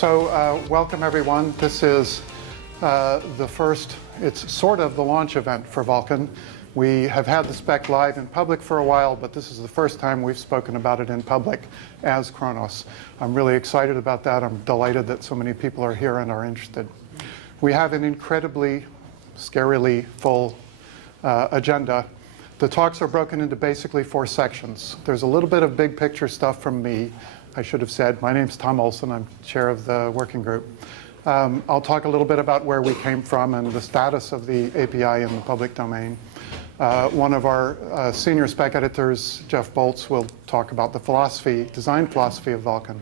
Welcome everyone. This is it's sort of the launch event for Vulkan. We have had the spec live in public for a while, but this is the first time we've spoken about it in public as Kronos. I'm really excited about that. I'm delighted that so many people are here and are interested. We have an incredibly, scarily full agenda. The talks are broken into basically 4 sections. There's a little bit of big picture stuff from me. I should have said, my name's Tom Olson. I'm chair of the working group. I'll talk a little bit about where we came from and the status of the API in the public domain. One of our senior spec editors, Jeff Bolz, will talk about the design philosophy of Vulkan.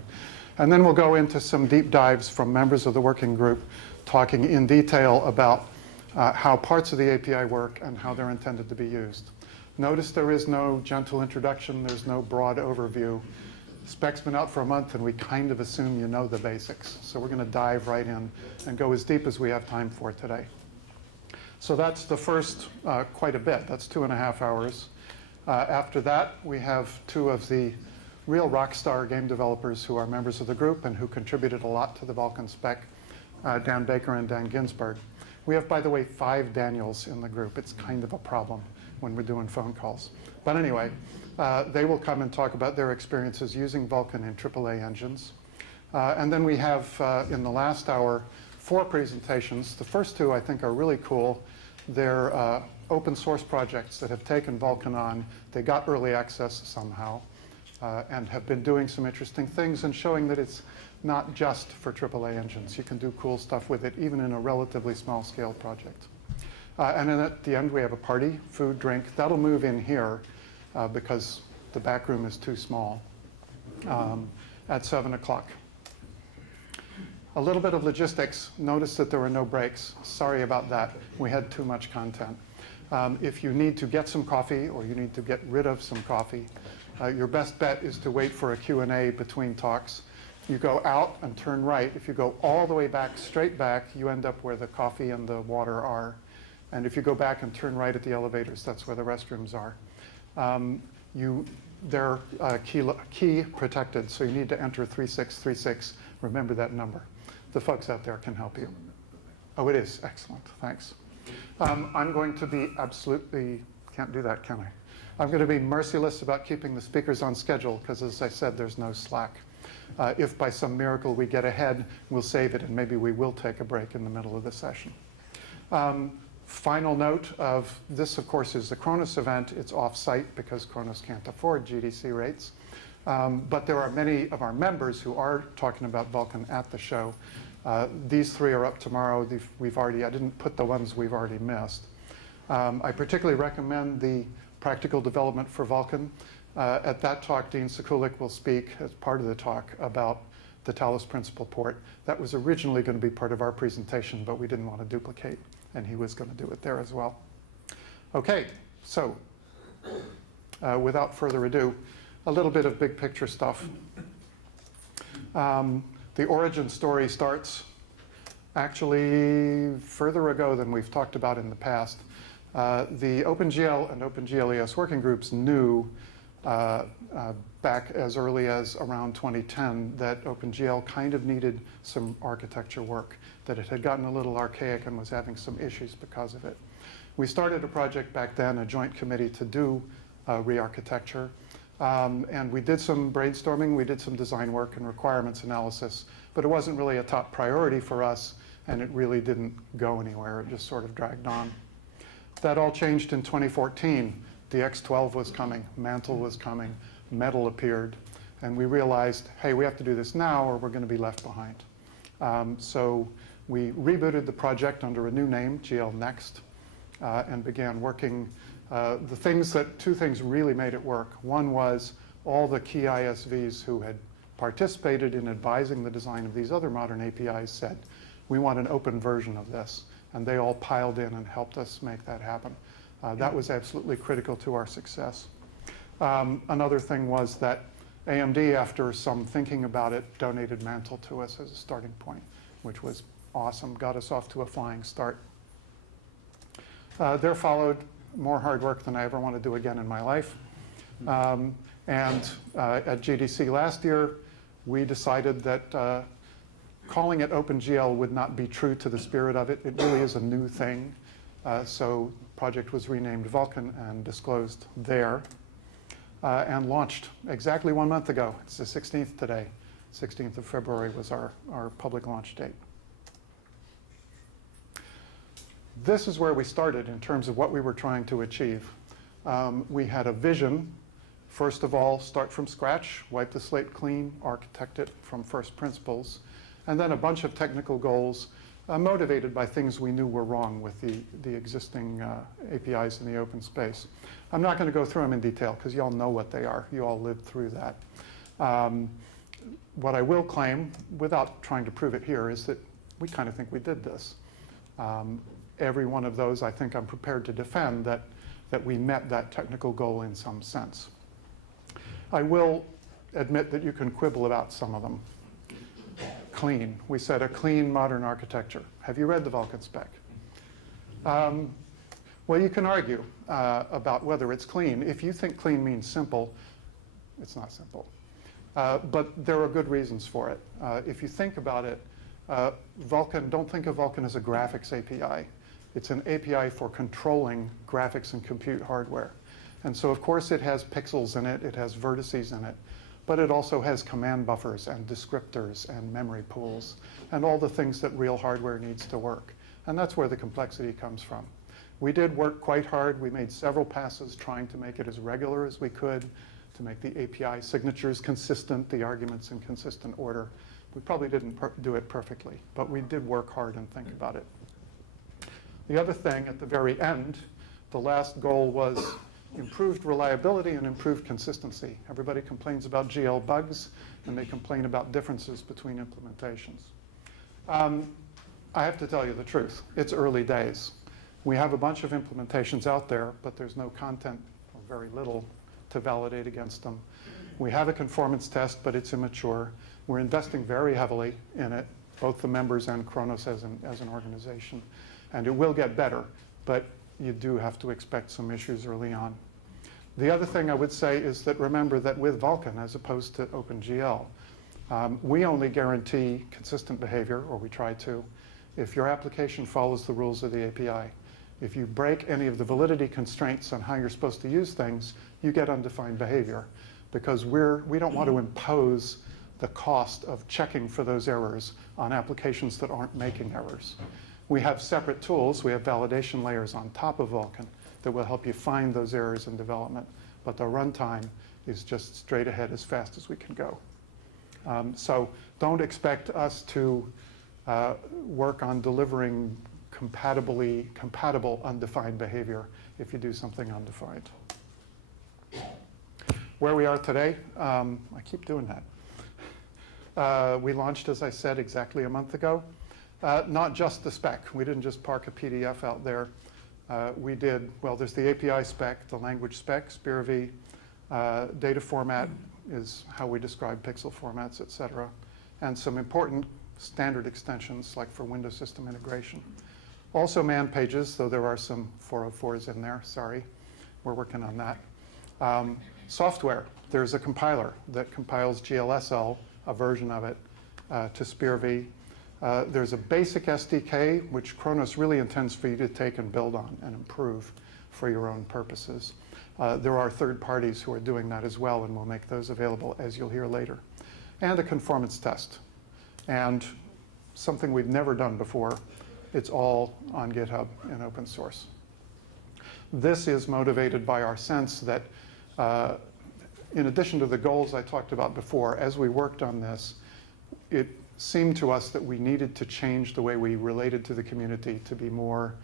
And then we'll go into some deep dives from members of the working group, talking in detail about how parts of the API work and how they're intended to be used. Notice there is no gentle introduction. There's no broad overview. The spec's been out for a month, and we kind of assume you know the basics. So we're going to dive right in and go as deep as we have time for today. So that's the first quite a bit. That's 2.5 hours. After that, we have 2 of the real rock star game developers who are members of the group and who contributed a lot to the Vulkan spec, Dan Baker and Dan Ginsberg. We have, by the way, 5 Daniels in the group. It's kind of a problem when we're doing phone calls. But anyway, they will come and talk about their experiences using Vulkan in AAA engines. And then we have, in the last hour, 4 presentations. The first 2, I think, are really cool. They're open source projects that have taken Vulkan on. They got early access somehow and have been doing some interesting things and showing that it's not just for AAA engines. You can do cool stuff with it, even in a relatively small-scale project. And then at the end, we have a party, food, drink. That'll move in here because the back room is too small at 7 o'clock. A little bit of logistics. Notice that there were no breaks. Sorry about that. We had too much content. If you need to get some coffee or you need to get rid of some coffee, your best bet is to wait for a Q&A between talks. You go out and turn right. If you go all the way back, straight back, you end up where the coffee and the water are. And if you go back and turn right at the elevators, that's where the restrooms are. They're key protected, so you need to enter 3636. Remember that number. The folks out there can help you. Oh, it is. Excellent. Thanks. I'm going to be absolutely, can't do that, can I? I'm going to be merciless about keeping the speakers on schedule because, as I said, there's no slack. If by some miracle we get ahead, we'll save it, and maybe we will take a break in the middle of the session. Final note of this, of course, is the Kronos event. It's off-site because Kronos can't afford GDC rates. But there are many of our members who are talking about Vulkan at the show. These 3 are up tomorrow. I didn't put the ones we've already missed. I particularly recommend the practical development for Vulkan. At that talk, Dean Sekulik will speak as part of the talk about the Talos Principal port. That was originally going to be part of our presentation, but we didn't want to duplicate, and he was going to do it there as well. Okay, so without further ado, a little bit of big picture stuff. The origin story starts actually further ago than we've talked about in the past. The OpenGL and OpenGLES working groups knew back as early as around 2010 that OpenGL kind of needed some architecture work, that it had gotten a little archaic and was having some issues because of it. We started a project back then, a joint committee to do re-architecture. And we did some brainstorming, we did some design work and requirements analysis, but it wasn't really a top priority for us, and it really didn't go anywhere. It just sort of dragged on. That all changed in 2014. The X12 was coming, Mantle was coming, Metal appeared, and we realized, hey, we have to do this now or we're going to be left behind. So we rebooted the project under a new name, GL Next, and began working. 2 things really made it work. One was all the key ISVs who had participated in advising the design of these other modern APIs said, we want an open version of this. And they all piled in and helped us make that happen. That was absolutely critical to our success. Another thing was that AMD, after some thinking about it, donated Mantle to us as a starting point, which was awesome, got us off to a flying start. There followed more hard work than I ever want to do again in my life. At GDC last year, we decided that calling it OpenGL would not be true to the spirit of it. It really is a new thing. So the project was renamed Vulkan and disclosed there and launched exactly 1 month ago. It's the 16th today. 16th of February was our public launch date. This is where we started in terms of what we were trying to achieve. We had a vision. First of all, start from scratch, wipe the slate clean, architect it from first principles, and then a bunch of technical goals motivated by things we knew were wrong with the existing APIs in the open space. I'm not going to go through them in detail because you all know what they are. You all lived through that. What I will claim, without trying to prove it here, is that we kind of think we did this. Every one of those, I think I'm prepared to defend that we met that technical goal in some sense. I will admit that you can quibble about some of them. Clean. We said a clean, modern architecture. Have you read the Vulkan spec? Well, you can argue about whether it's clean. If you think clean means simple, it's not simple. But there are good reasons for it. If you think about it, Vulkan, don't think of Vulkan as a graphics API. It's an API for controlling graphics and compute hardware. And so, of course, it has pixels in it. It has vertices in it. But it also has command buffers and descriptors and memory pools and all the things that real hardware needs to work. And that's where the complexity comes from. We did work quite hard. We made several passes trying to make it as regular as we could, to make the API signatures consistent, the arguments in consistent order. We probably didn't do it perfectly, but we did work hard and think about it. The other thing at the very end, the last goal was improved reliability and improved consistency. Everybody complains about GL bugs, and they complain about differences between implementations. I have to tell you the truth. It's early days. We have a bunch of implementations out there, but there's no content, or very little, to validate against them. We have a conformance test, but it's immature. We're investing very heavily in it, both the members and Kronos as an organization. And it will get better, but you do have to expect some issues early on. The other thing I would say is that remember that with Vulkan, as opposed to OpenGL, we only guarantee consistent behavior, or we try to, if your application follows the rules of the API. If you break any of the validity constraints on how you're supposed to use things, you get undefined behavior, because we don't want to impose the cost of checking for those errors on applications that aren't making errors. We have separate tools. We have validation layers on top of Vulkan that will help you find those errors in development. But the runtime is just straight ahead as fast as we can go. So don't expect us to work on delivering compatible undefined behavior if you do something undefined. Where we are today, I keep doing that. We launched, as I said, exactly a month ago. Not just the spec. We didn't just park a PDF out there. We did, well, there's the API spec, the language spec, SPIR-V. Data format is how we describe pixel formats, et cetera. And some important standard extensions, like for Windows system integration. Also man pages, though there are some 404s in there. Sorry. We're working on that. Software. There's a compiler that compiles GLSL, a version of it, to SPIR-V. There's a basic SDK, which Kronos really intends for you to take and build on and improve for your own purposes. There are third parties who are doing that as well, and we'll make those available, as you'll hear later. And a conformance test. And something we've never done before, it's all on GitHub and open source. This is motivated by our sense that, in addition to the goals I talked about before, as we worked on this, it seemed to us that we needed to change the way we related to the community to be more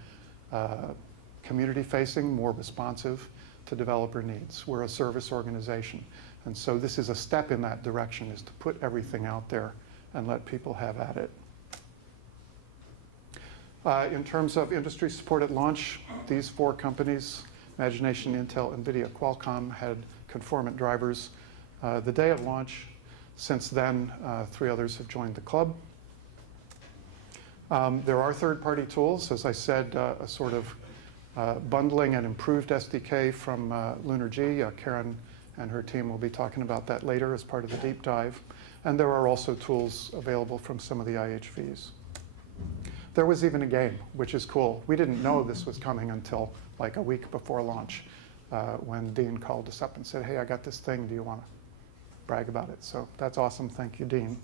community-facing, more responsive to developer needs. We're a service organization. And so this is a step in that direction, is to put everything out there and let people have at it. In terms of industry support at launch, these 4 companies, Imagination, Intel, NVIDIA, Qualcomm, had conformant drivers the day of launch. Since then, 3 others have joined the club. There are third-party tools. As I said, a sort of bundling and improved SDK from LunarG. Karen and her team will be talking about that later as part of the deep dive. And there are also tools available from some of the IHVs. There was even a game, which is cool. We didn't know this was coming until like a week before launch, when Dean called us up and said, hey, I got this thing, do you want to brag about it? So that's awesome, thank you, Dean.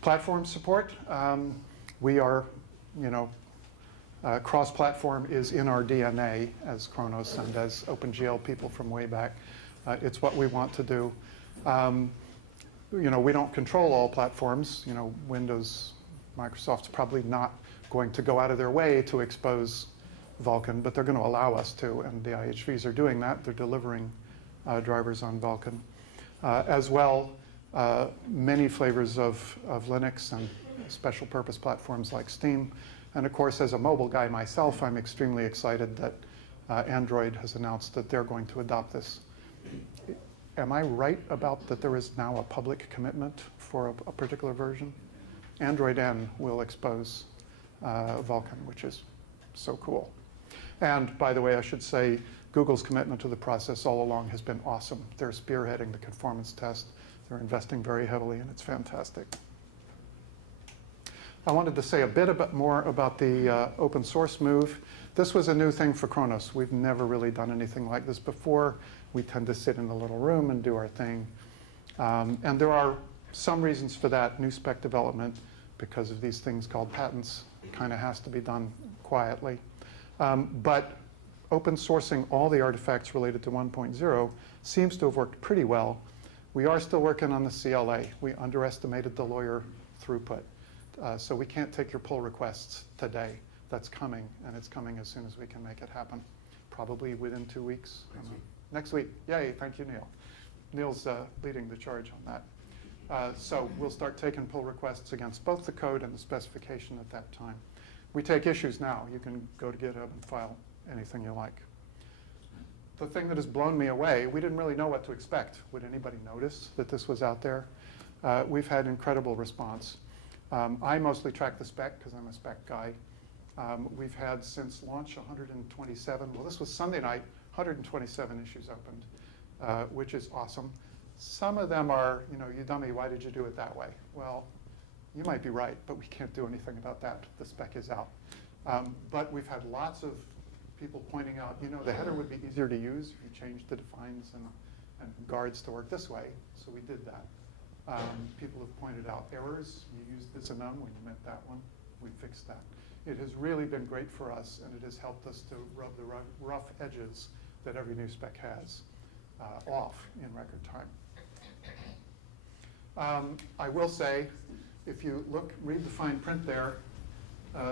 Platform support. We are, cross-platform is in our DNA as Kronos and as OpenGL people from way back. It's what we want to do. We don't control all platforms. Windows, Microsoft's probably not going to go out of their way to expose Vulkan, but they're going to allow us to, and the IHVs are doing that. They're delivering drivers on Vulkan. As well, many flavors of Linux and special purpose platforms like Steam. And of course, as a mobile guy myself, I'm extremely excited that Android has announced that they're going to adopt this. Am I right about that there is now a public commitment for a particular version? Android N will expose Vulkan, which is so cool. And by the way, I should say, Google's commitment to the process all along has been awesome. They're spearheading the conformance test. They're investing very heavily, and it's fantastic. I wanted to say a bit more about the open source move. This was a new thing for Kronos. We've never really done anything like this before. We tend to sit in a little room and do our thing. And there are some reasons for that. New spec development, because of these things called patents, kind of has to be done quietly. But open sourcing all the artifacts related to 1.0 seems to have worked pretty well. We are still working on the CLA. We underestimated the lawyer throughput. So we can't take your pull requests today. That's coming, and it's coming as soon as we can make it happen. Probably within 2 weeks. Next week. Yay, thank you, Neil. Neil's leading the charge on that. So we'll start taking pull requests against both the code and the specification at that time. We take issues now. You can go to GitHub and file anything you like. The thing that has blown me away, we didn't really know what to expect. Would anybody notice that this was out there? We've had incredible response. I mostly track the spec because I'm a spec guy. We've had since launch 127, well this was Sunday night, 127 issues opened, which is awesome. Some of them are, you dummy, why did you do it that way? Well, you might be right, but we can't do anything about that. The spec is out. But we've had lots of people pointing out, the header would be easier to use if you changed the defines and guards to work this way, so we did that. People have pointed out errors. You used this and none when you meant that one. We fixed that. It has really been great for us, and it has helped us to rub the rough edges that every new spec has off in record time. I will say, if you read the fine print there,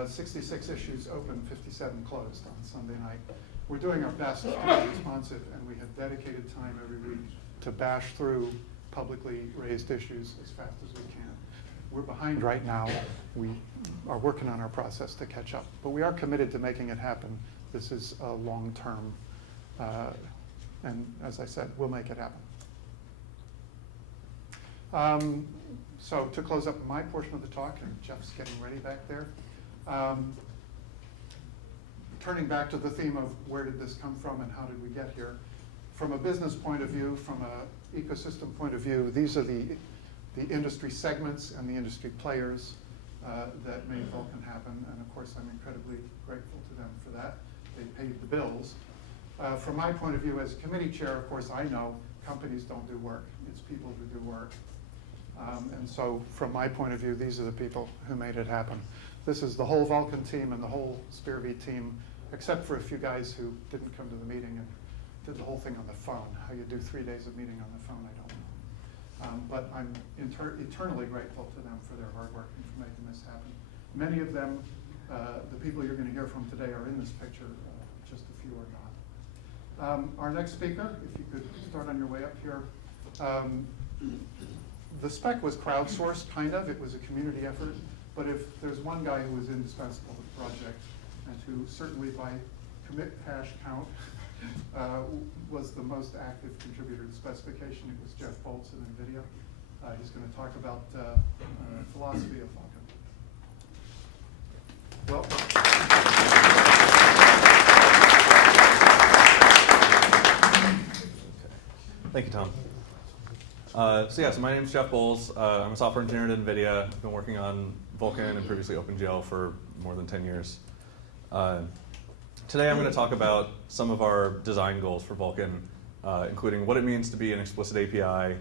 66 issues open, 57 closed on Sunday night. We're doing our best to be responsive, and we have dedicated time every week to bash through publicly raised issues as fast as we can. We're behind right now. We are working on our process to catch up, but we are committed to making it happen. This is a long-term, and as I said, we'll make it happen. So to close up my portion of the talk, and Jeff's getting ready back there, turning back to the theme of where did this come from and how did we get here. From a business point of view, from an ecosystem point of view, these are the industry segments and the industry players that made Vulkan happen. And of course, I'm incredibly grateful to them for that. They paid the bills. From my point of view as a committee chair, of course, I know companies don't do work. It's people who do work. And so from my point of view, these are the people who made it happen. This is the whole Vulkan team and the whole SpearV team, except for a few guys who didn't come to the meeting and did the whole thing on the phone. How you do 3 days of meeting on the phone, I don't know. But I'm eternally grateful to them for their hard work and for making this happen. Many of them, the people you're going to hear from today are in this picture, just a few are not. Our next speaker, if you could start on your way up here. The spec was crowdsourced, kind of. It was a community effort. But if there's one guy who was indispensable to the project, and who certainly by commit hash count was the most active contributor to the specification, it was Jeff Bolz at NVIDIA. He's going to talk about philosophy of Vulkan. Welcome. Thank you, Tom. So my name is Jeff Bolz. I'm a software engineer at NVIDIA. I've been working on Vulkan and previously OpenGL for more than 10 years. Today I'm going to talk about some of our design goals for Vulkan, including what it means to be an explicit API,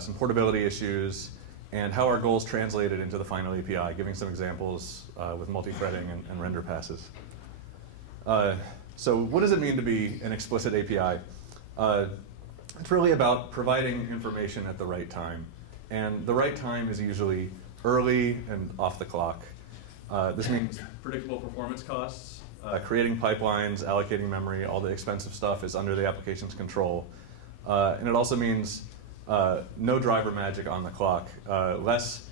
some portability issues, and how our goals translated into the final API, giving some examples with multi-threading and render passes. So what does it mean to be an explicit API? It's really about providing information at the right time. And the right time is usually early and off the clock. This means predictable performance costs, creating pipelines, allocating memory, all the expensive stuff is under the application's control. And it also means no driver magic on the clock, less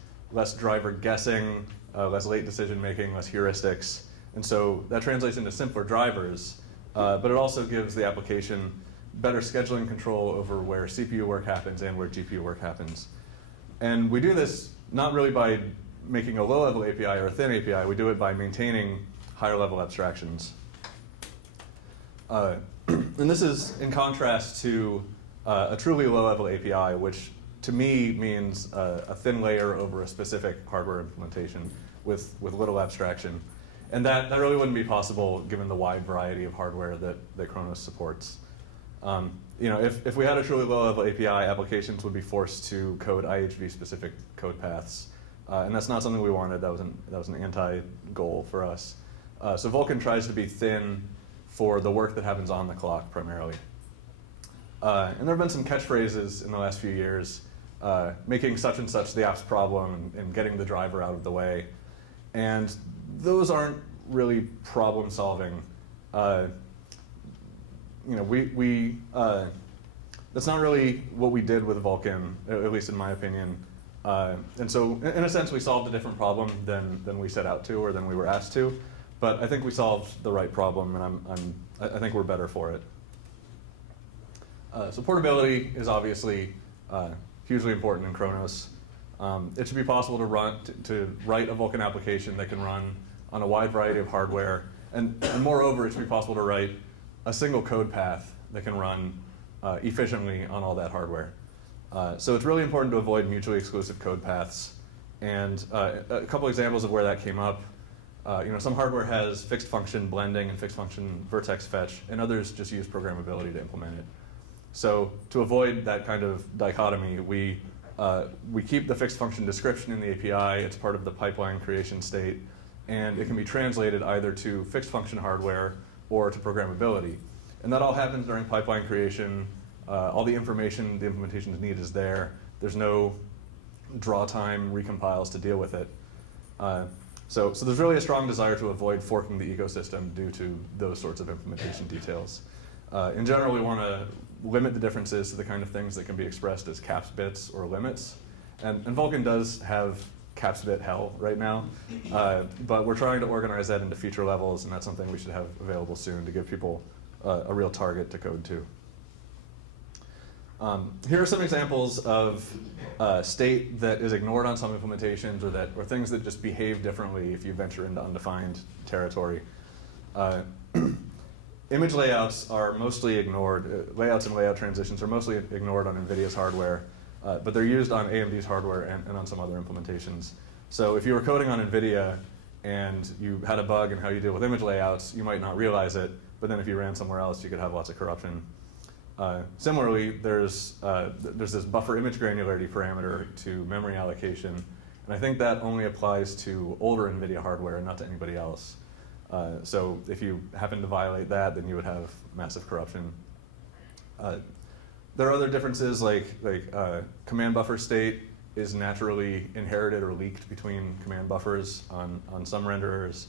driver guessing, less late decision making, less heuristics. And so that translates into simpler drivers, but it also gives the application better scheduling control over where CPU work happens and where GPU work happens. And we do this not really by making a low-level API or a thin API. We do it by maintaining higher-level abstractions. And this is in contrast to a truly low-level API, which to me means a thin layer over a specific hardware implementation with little abstraction. And that really wouldn't be possible given the wide variety of hardware that Kronos supports. If we had a truly low-level API, applications would be forced to code IHV-specific code paths, and that's not something we wanted. That was an anti-goal for us. So Vulkan tries to be thin for the work that happens on the clock primarily. And there have been some catchphrases in the last few years, making such and such the app's problem and getting the driver out of the way, and those aren't really problem solving. That's not really what we did with Vulkan, at least in my opinion. And so, in a sense, we solved a different problem than we set out to or than we were asked to. But I think we solved the right problem, and I think we're better for it. So portability is obviously hugely important in Kronos. It should be possible to write a Vulkan application that can run on a wide variety of hardware, and moreover, it should be possible to write a single code path that can run efficiently on all that hardware. So it's really important to avoid mutually exclusive code paths. And a couple examples of where that came up. Some hardware has fixed function blending and fixed function vertex fetch, and others just use programmability to implement it. So to avoid that kind of dichotomy, we keep the fixed function description in the API. It's part of the pipeline creation state, and it can be translated either to fixed function hardware or to programmability. And that all happens during pipeline creation. All the information the implementations need is there. There's no draw time recompiles to deal with it. So there's really a strong desire to avoid forking the ecosystem due to those sorts of implementation details. In general, we want to limit the differences to the kind of things that can be expressed as caps bits or limits. And Vulkan does have caps bit hell right now, but we're trying to organize that into feature levels, and that's something we should have available soon to give people a real target to code to. Here are some examples of state that is ignored on some implementations, or things that just behave differently if you venture into undefined territory. Image layouts are mostly ignored. Layouts and layout transitions are mostly ignored on NVIDIA's hardware, but they're used on AMD's hardware and on some other implementations. So if you were coding on NVIDIA and you had a bug in how you deal with image layouts, you might not realize it, but then if you ran somewhere else, you could have lots of corruption. Similarly, there's this buffer image granularity parameter to memory allocation, and I think that only applies to older NVIDIA hardware and not to anybody else. So if you happen to violate that, then you would have massive corruption. There are other differences, like command buffer state is naturally inherited or leaked between command buffers on some renderers,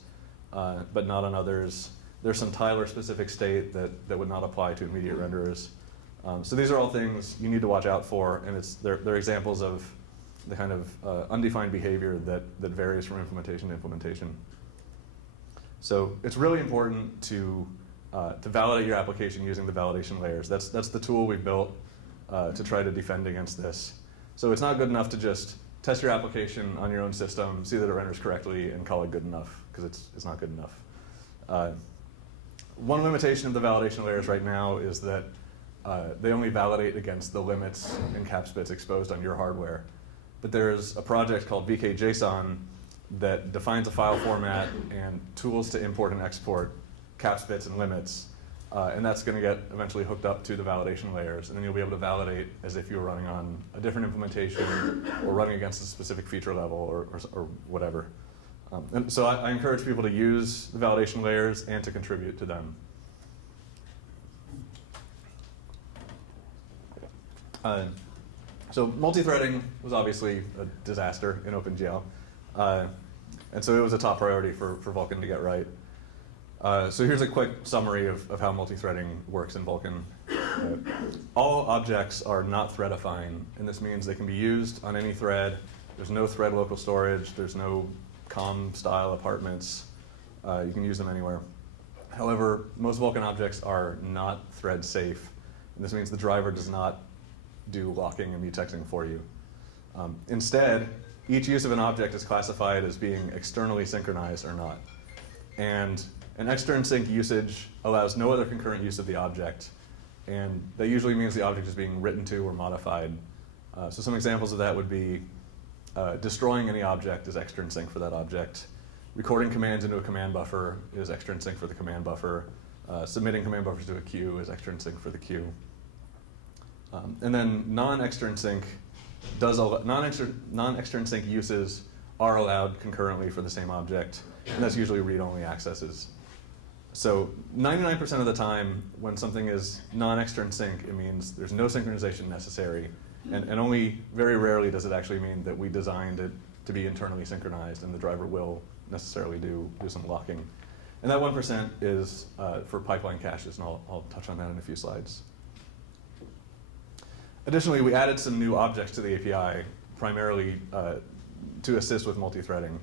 but not on others. There's some Tyler-specific state that would not apply to immediate renderers. So these are all things you need to watch out for, and they're examples of the kind of undefined behavior that varies from implementation to implementation. So it's really important to validate your application using the validation layers. That's the tool we built to try to defend against this. So it's not good enough to just test your application on your own system, see that it renders correctly, and call it good enough, because it's not good enough. One limitation of the validation layers right now is that they only validate against the limits in caps bits exposed on your hardware. But there's a project called VK-JSON that defines a file format and tools to import and export caps bits and limits. And that's going to get eventually hooked up to the validation layers. And then you'll be able to validate as if you were running on a different implementation or running against a specific feature level or whatever. And so I encourage people to use the validation layers and to contribute to them. So multi-threading was obviously a disaster in OpenGL. And so it was a top priority for Vulkan to get right. So here's a quick summary of how multi-threading works in Vulkan. All objects are not threadifying, and this means they can be used on any thread. There's no thread local storage. There's no COM-style apartments. You can use them anywhere. However, most Vulkan objects are not thread safe, and this means the driver does not do locking and mutexing for you. Instead, each use of an object is classified as being externally synchronized or not. And an extern sync usage allows no other concurrent use of the object, and that usually means the object is being written to or modified. So some examples of that would be destroying any object is extern sync for that object. Recording commands into a command buffer is extern sync for the command buffer. Submitting command buffers to a queue is extern sync for the queue. And then non-extern sync non-extern sync uses are allowed concurrently for the same object, and that's usually read-only accesses. So 99% of the time, when something is non-extern sync, it means there's no synchronization necessary, and only very rarely does it actually mean that we designed it to be internally synchronized, and the driver will necessarily do some locking. And that 1% is for pipeline caches, and I'll touch on that in a few slides. Additionally, we added some new objects to the API, primarily to assist with multi-threading.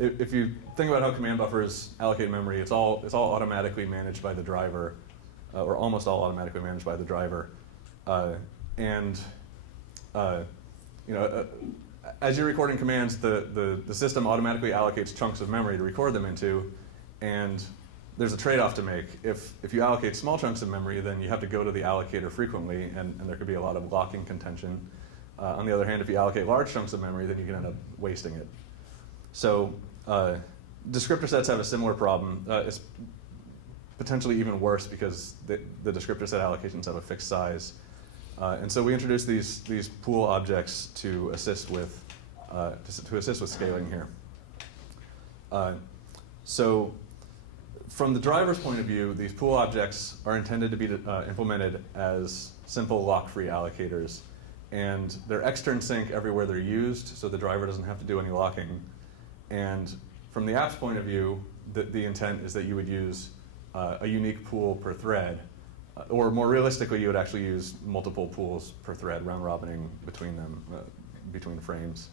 If you think about how command buffers allocate memory, it's all automatically managed by the driver, or almost all automatically managed by the driver. As you're recording commands, the system automatically allocates chunks of memory to record them into, and there's a trade-off to make. If you allocate small chunks of memory, then you have to go to the allocator frequently, and there could be a lot of locking contention. On the other hand, if you allocate large chunks of memory, then you can end up wasting it. So descriptor sets have a similar problem. It's potentially even worse because the descriptor set allocations have a fixed size. And so we introduced these pool objects to assist with scaling here. So from the driver's point of view, these pool objects are intended to be implemented as simple lock-free allocators. And they're extern sync everywhere they're used, so the driver doesn't have to do any locking. And from the app's point of view, the intent is that you would use a unique pool per thread. Or more realistically, you would actually use multiple pools per thread, round-robining between them, between frames.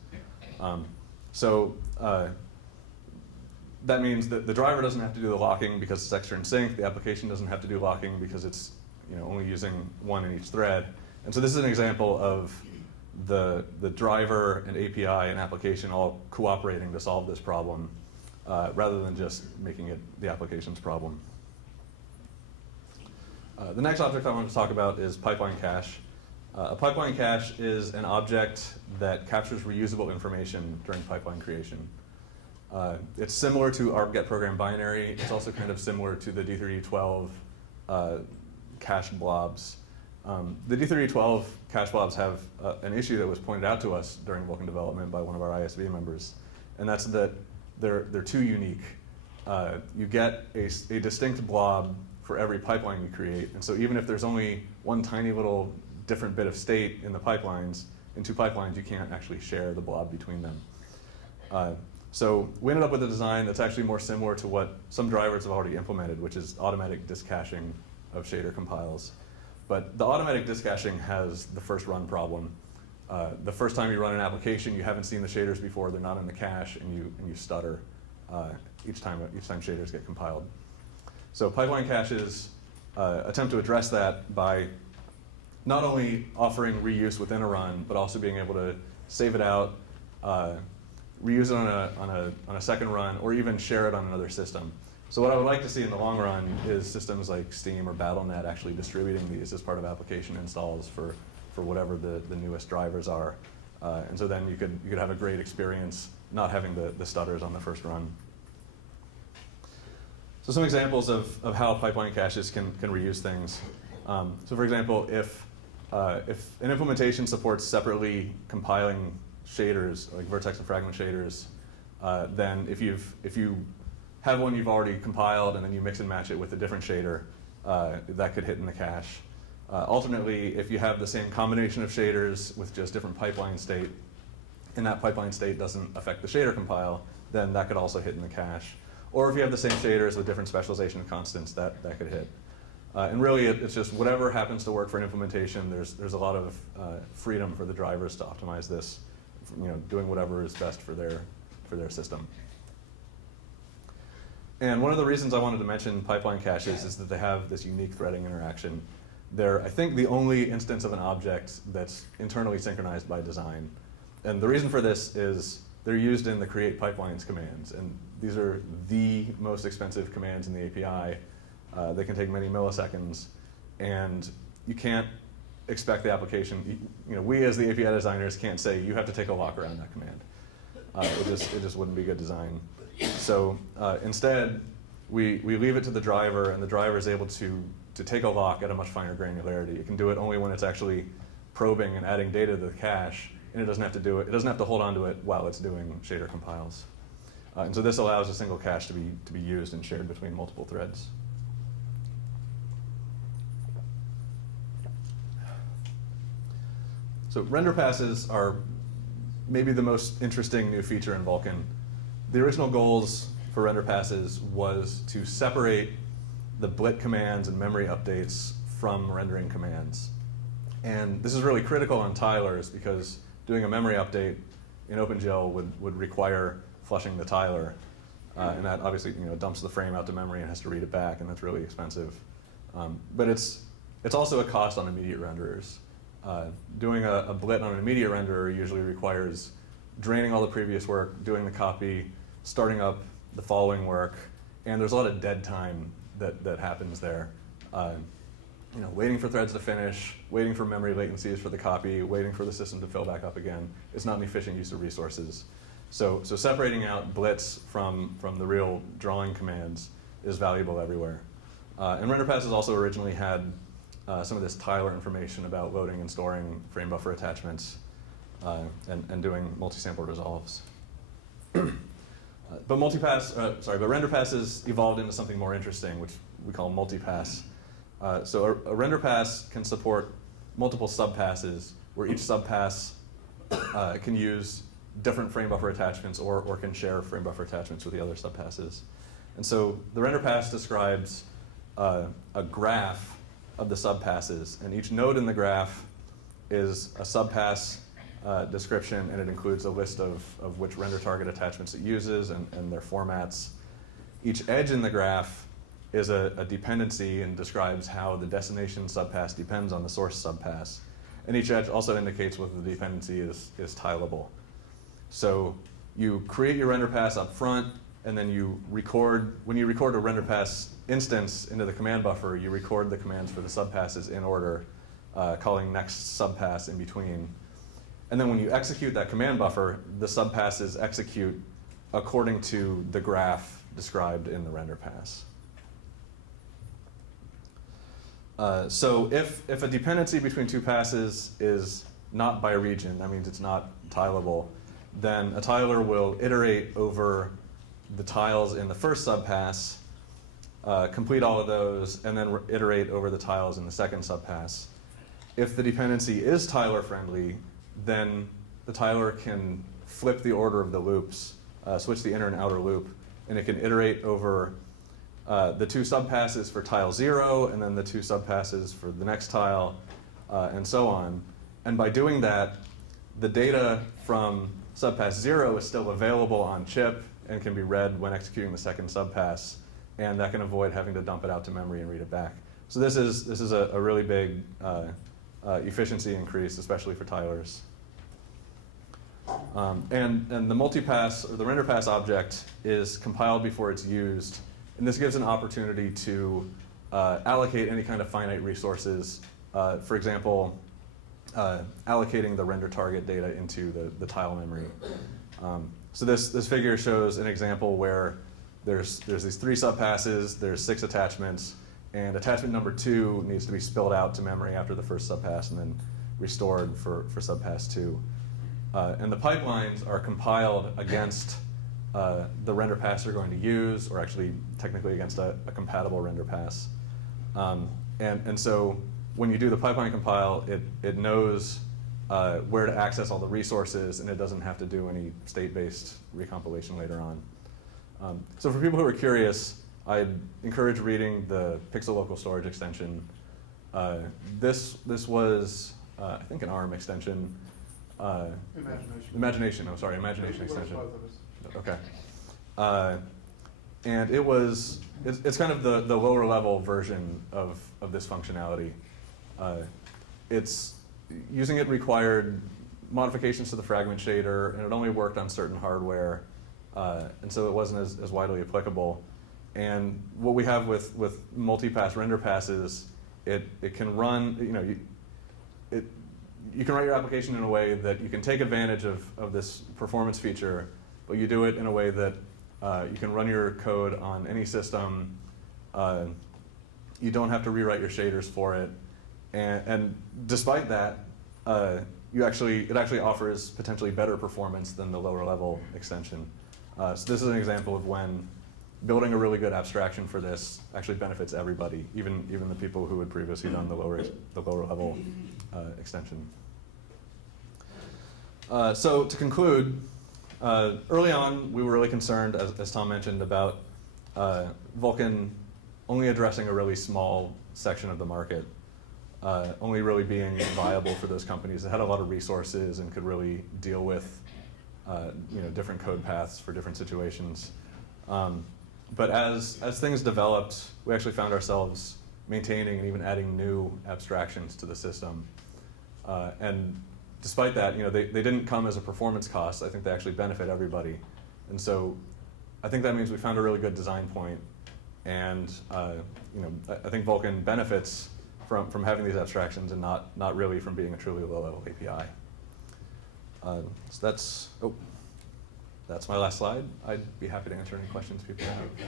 That means that the driver doesn't have to do the locking because it's extern sync. The application doesn't have to do locking because it's only using one in each thread. And so this is an example of the driver and API and application all cooperating to solve this problem, rather than just making it the application's problem. The next object I want to talk about is pipeline cache. A pipeline cache is an object that captures reusable information during pipeline creation. It's similar to our get program binary. It's also kind of similar to the D3D12 cache blobs. The D3D12 cache blobs have an issue that was pointed out to us during Vulkan development by one of our ISV members, and that's that they're too unique. You get a distinct blob for every pipeline you create, and so even if there's only one tiny little different bit of state in the pipelines, in two pipelines, you can't actually share the blob between them. So we ended up with a design that's actually more similar to what some drivers have already implemented, which is automatic disk caching of shader compiles. But the automatic disk caching has the first run problem. The first time you run an application, you haven't seen the shaders before, they're not in the cache, and you stutter each time shaders get compiled. So pipeline caches attempt to address that by not only offering reuse within a run, but also being able to save it out, reuse it on a second run, or even share it on another system. So what I would like to see in the long run is systems like Steam or Battle.net actually distributing these as part of application installs for whatever the newest drivers are. And so then you could have a great experience not having the stutters on the first run. So some examples of how pipeline caches can reuse things. So for example, if an implementation supports separately compiling shaders, like vertex and fragment shaders, then if you have one you've already compiled and then you mix and match it with a different shader, that could hit in the cache. Alternately, if you have the same combination of shaders with just different pipeline state, and that pipeline state doesn't affect the shader compile, then that could also hit in the cache. Or if you have the same shaders with different specialization constants, that could hit. And really, it's just whatever happens to work for an implementation. There's a lot of freedom for the drivers to optimize this, doing whatever is best for their system. And one of the reasons I wanted to mention pipeline caches is that they have this unique threading interaction. They're, I think, the only instance of an object that's internally synchronized by design. And the reason for this is they're used in the create pipelines commands. And these are the most expensive commands in the API. They can take many milliseconds. And you can't expect the application, we as the API designers can't say, you have to take a lock around that command. It just wouldn't be good design. So instead, we leave it to the driver, and the driver is able to take a lock at a much finer granularity. It can do it only when it's actually probing and adding data to the cache, and it doesn't have to do it. It doesn't have to hold on to it while it's doing shader compiles. And so this allows a single cache to be used and shared between multiple threads. So render passes are maybe the most interesting new feature in Vulkan. The original goals for render passes was to separate the blit commands and memory updates from rendering commands. And this is really critical on tilers because doing a memory update in OpenGL would require flushing the tiler. And that obviously dumps the frame out to memory and has to read it back, and that's really expensive. But it's also a cost on immediate renderers. Doing a blit on an immediate renderer usually requires draining all the previous work, doing the copy, starting up the following work, and there's a lot of dead time that happens there. Waiting for threads to finish, waiting for memory latencies for the copy, waiting for the system to fill back up again. It's not an efficient use of resources. So separating out blits from the real drawing commands is valuable everywhere. And render passes also originally had some of this tiler information about loading and storing frame buffer attachments and doing multi-sample resolves. But render passes evolved into something more interesting, which we call multi-pass. So a render pass can support multiple subpasses, where each subpass can use different frame buffer attachments or can share frame buffer attachments with the other subpasses. And so the render pass describes a graph of the subpasses, and each node in the graph is a subpass description, and it includes a list of which render target attachments it uses and their formats. Each edge in the graph is a dependency and describes how the destination subpass depends on the source subpass. And each edge also indicates whether the dependency is tileable. So you create your render pass up front, and then when you record a render pass instance into the command buffer, you record the commands for the subpasses in order, calling next subpass in between. And then when you execute that command buffer, the subpasses execute according to the graph described in the render pass. So if a dependency between two passes is not by region, that means it's not tileable, then a tiler will iterate over the tiles in the first subpass, complete all of those, and then iterate over the tiles in the second subpass. If the dependency is tiler friendly, then the tiler can flip the order of the loops, switch the inner and outer loop, and it can iterate over the two subpasses for tile 0, and then the two subpasses for the next tile, and so on. And by doing that, the data from subpass 0 is still available on chip and can be read when executing the second subpass, and that can avoid having to dump it out to memory and read it back. So this is a really big efficiency increase, especially for tilers. And the multipass, or the render pass object, is compiled before it's used, And this gives an opportunity to allocate any kind of finite resources. For example, allocating the render target data into the tile memory. So this figure shows an example where there's these 3 subpasses, there's 6 attachments, and attachment number 2 needs to be spilled out to memory after the first subpass and then restored for subpass 2. And the pipelines are compiled against the render pass you're going to use, or actually technically against a compatible render pass. And so when you do the pipeline compile, it knows where to access all the resources, and it doesn't have to do any state-based recompilation later on. So for people who are curious, I'd encourage reading the Pixel Local Storage extension. This was, I think, an ARM extension. Imagination extension. Okay. And it's kind of the lower level version of this functionality. Using it required modifications to the fragment shader, and it only worked on certain hardware, and so it wasn't as widely applicable. And what we have with multi-pass render passes, it can run, you can write your application in a way that you can take advantage of this performance feature, but you do it in a way that you can run your code on any system. You don't have to rewrite your shaders for it. And despite that, it actually offers potentially better performance than the lower level extension. So this is an example of when building a really good abstraction for this actually benefits everybody, even the people who had previously done the lower level extension. So to conclude, early on we were really concerned, as Tom mentioned, about Vulkan only addressing a really small section of the market, only really being viable for those companies that had a lot of resources and could really deal with different code paths for different situations. But as things developed, we actually found ourselves maintaining and even adding new abstractions to the system. And despite that, they didn't come as a performance cost. I think they actually benefit everybody. And so I think that means we found a really good design point. And I think Vulkan benefits from having these abstractions and not really from being a truly low-level API. So that's my last slide. I'd be happy to answer any questions people have. Okay.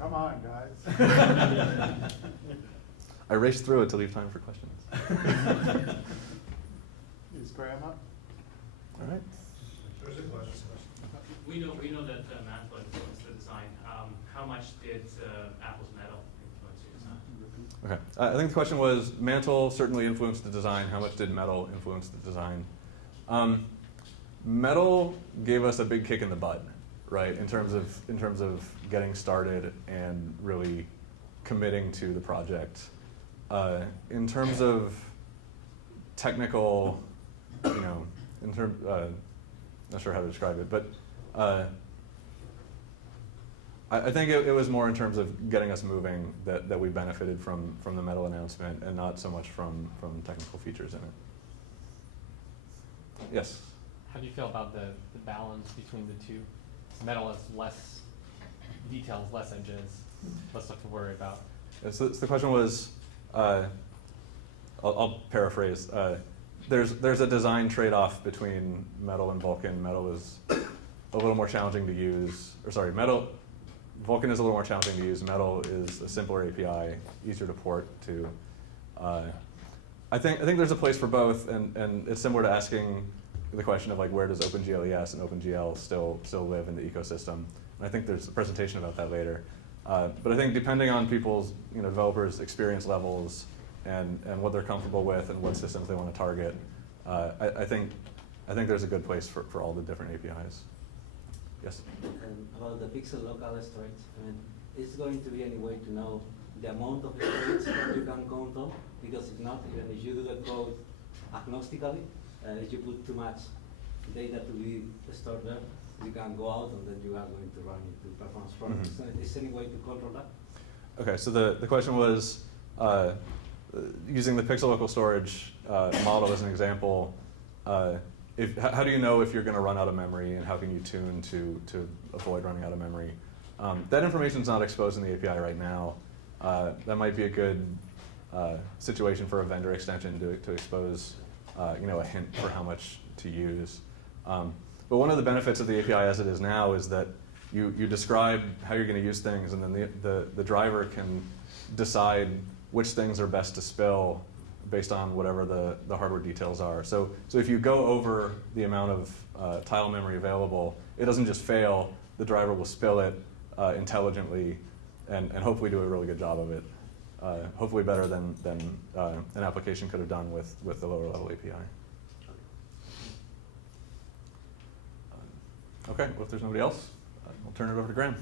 Come on, guys. I raced through it to leave time for questions. Is Graham up? All right. There's a question. We know that Mantle influenced the design. How much did Apple's Metal influence your design? Okay. I think the question was, Mantle certainly influenced the design. How much did Metal influence the design? Metal gave us a big kick in the butt, right? In terms of getting started and really committing to the project. In terms of technical, not sure how to describe it, but I think it was more in terms of getting us moving that we benefited from the Metal announcement, and not so much from technical features in it. Yes? How do you feel about the balance between the two? Metal has less details, less edges, less stuff to worry about. So the question was, I'll paraphrase. There's a design trade-off between Metal and Vulkan. Metal is a little more challenging to use. Vulkan is a little more challenging to use. Metal is a simpler API, easier to port to. I think there's a place for both, and it's similar to asking the question of where does OpenGLES and OpenGL still live in the ecosystem. And I think there's a presentation about that later. But I think depending on people's developers' experience levels and what they're comfortable with and what systems they want to target, I think there's a good place for all the different APIs. Yes? About the pixel local storage, is going to be any way to know the amount of storage that you can count on? Because if not, even if you do the code agnostically, if you put too much data to be stored there, you can go out and then you are going to run into performance problems. Mm-hmm. So is there any way to control that? Okay, so the question was, using the pixel local storage model as an example, how do you know if you're going to run out of memory, and how can you tune to avoid running out of memory? That information is not exposed in the API right now. That might be a good situation for a vendor extension to expose a hint for how much to use. But one of the benefits of the API as it is now is that you describe how you're going to use things, and then the driver can decide which things are best to spill based on whatever the hardware details are. So if you go over the amount of tile memory available, it doesn't just fail. The driver will spill it intelligently and hopefully do a really good job of it. Hopefully better than an application could have done with the lower level API. Okay, well, if there's nobody else, I'll turn it over to Graham.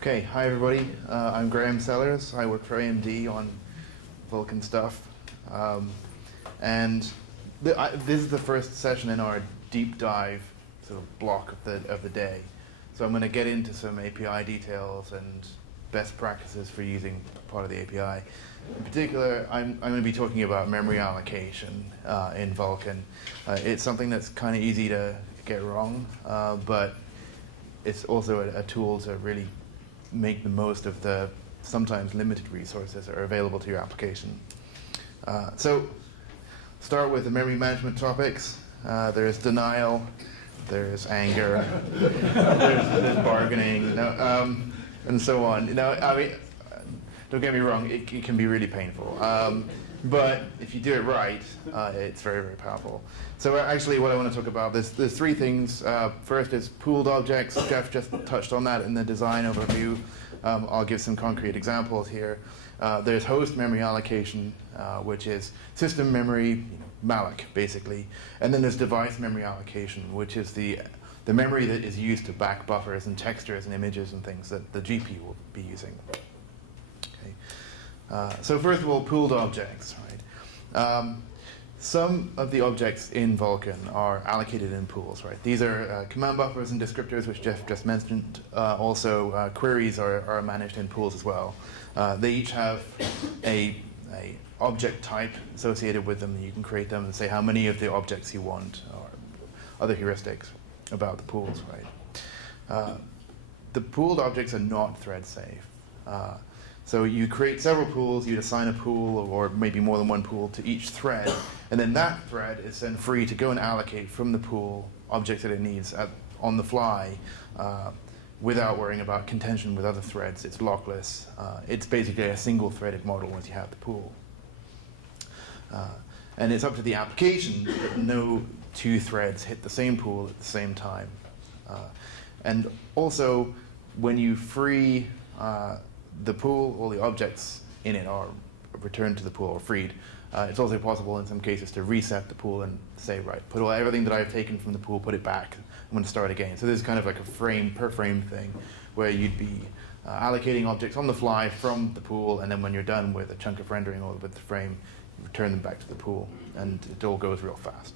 Okay, hi everybody. I'm Graham Sellers. I work for AMD on Vulkan stuff. And this is the first session in our deep dive sort of block of the day. So I'm going to get into some API details and best practices for using part of the API. In particular, I'm going to be talking about memory allocation in Vulkan. It's something that's kind of easy to get wrong, but it's also a tool to really make the most of the sometimes limited resources that are available to your application. So start with the memory management topics. There's denial, there's anger, there's bargaining, and so on. I mean, don't get me wrong, it can be really painful. But if you do it right, it's very, very powerful. So actually what I want to talk about, there's three things. First is pooled objects. Jeff just touched on that in the design overview. I'll give some concrete examples here. There's host memory allocation, which is system memory, malloc, basically. And then there's device memory allocation, which is the memory that is used to back buffers and textures and images and things that the GPU will be using. So first of all, pooled objects. Right? Some of the objects in Vulkan are allocated in pools. Right? These are command buffers and descriptors, which Jeff just mentioned. Also, queries are managed in pools as well. They each have a object type associated with them. You can create them and say how many of the objects you want, or other heuristics about the pools. Right? The pooled objects are not thread safe. So you create several pools, you'd assign a pool, or maybe more than one pool, to each thread, and then that thread is then free to go and allocate from the pool objects that it needs on the fly without worrying about contention with other threads. It's lockless. It's basically a single-threaded model once you have the pool. And it's up to the application that no two threads hit the same pool at the same time. And also, when you free the pool, all the objects in it are returned to the pool or freed. It's also possible in some cases to reset the pool and say, right, put everything that I've taken from the pool, put it back. I'm going to start again. So this is kind of like a frame per frame thing where you'd be allocating objects on the fly from the pool, and then when you're done with a chunk of rendering or with the frame, you return them back to the pool, and it all goes real fast.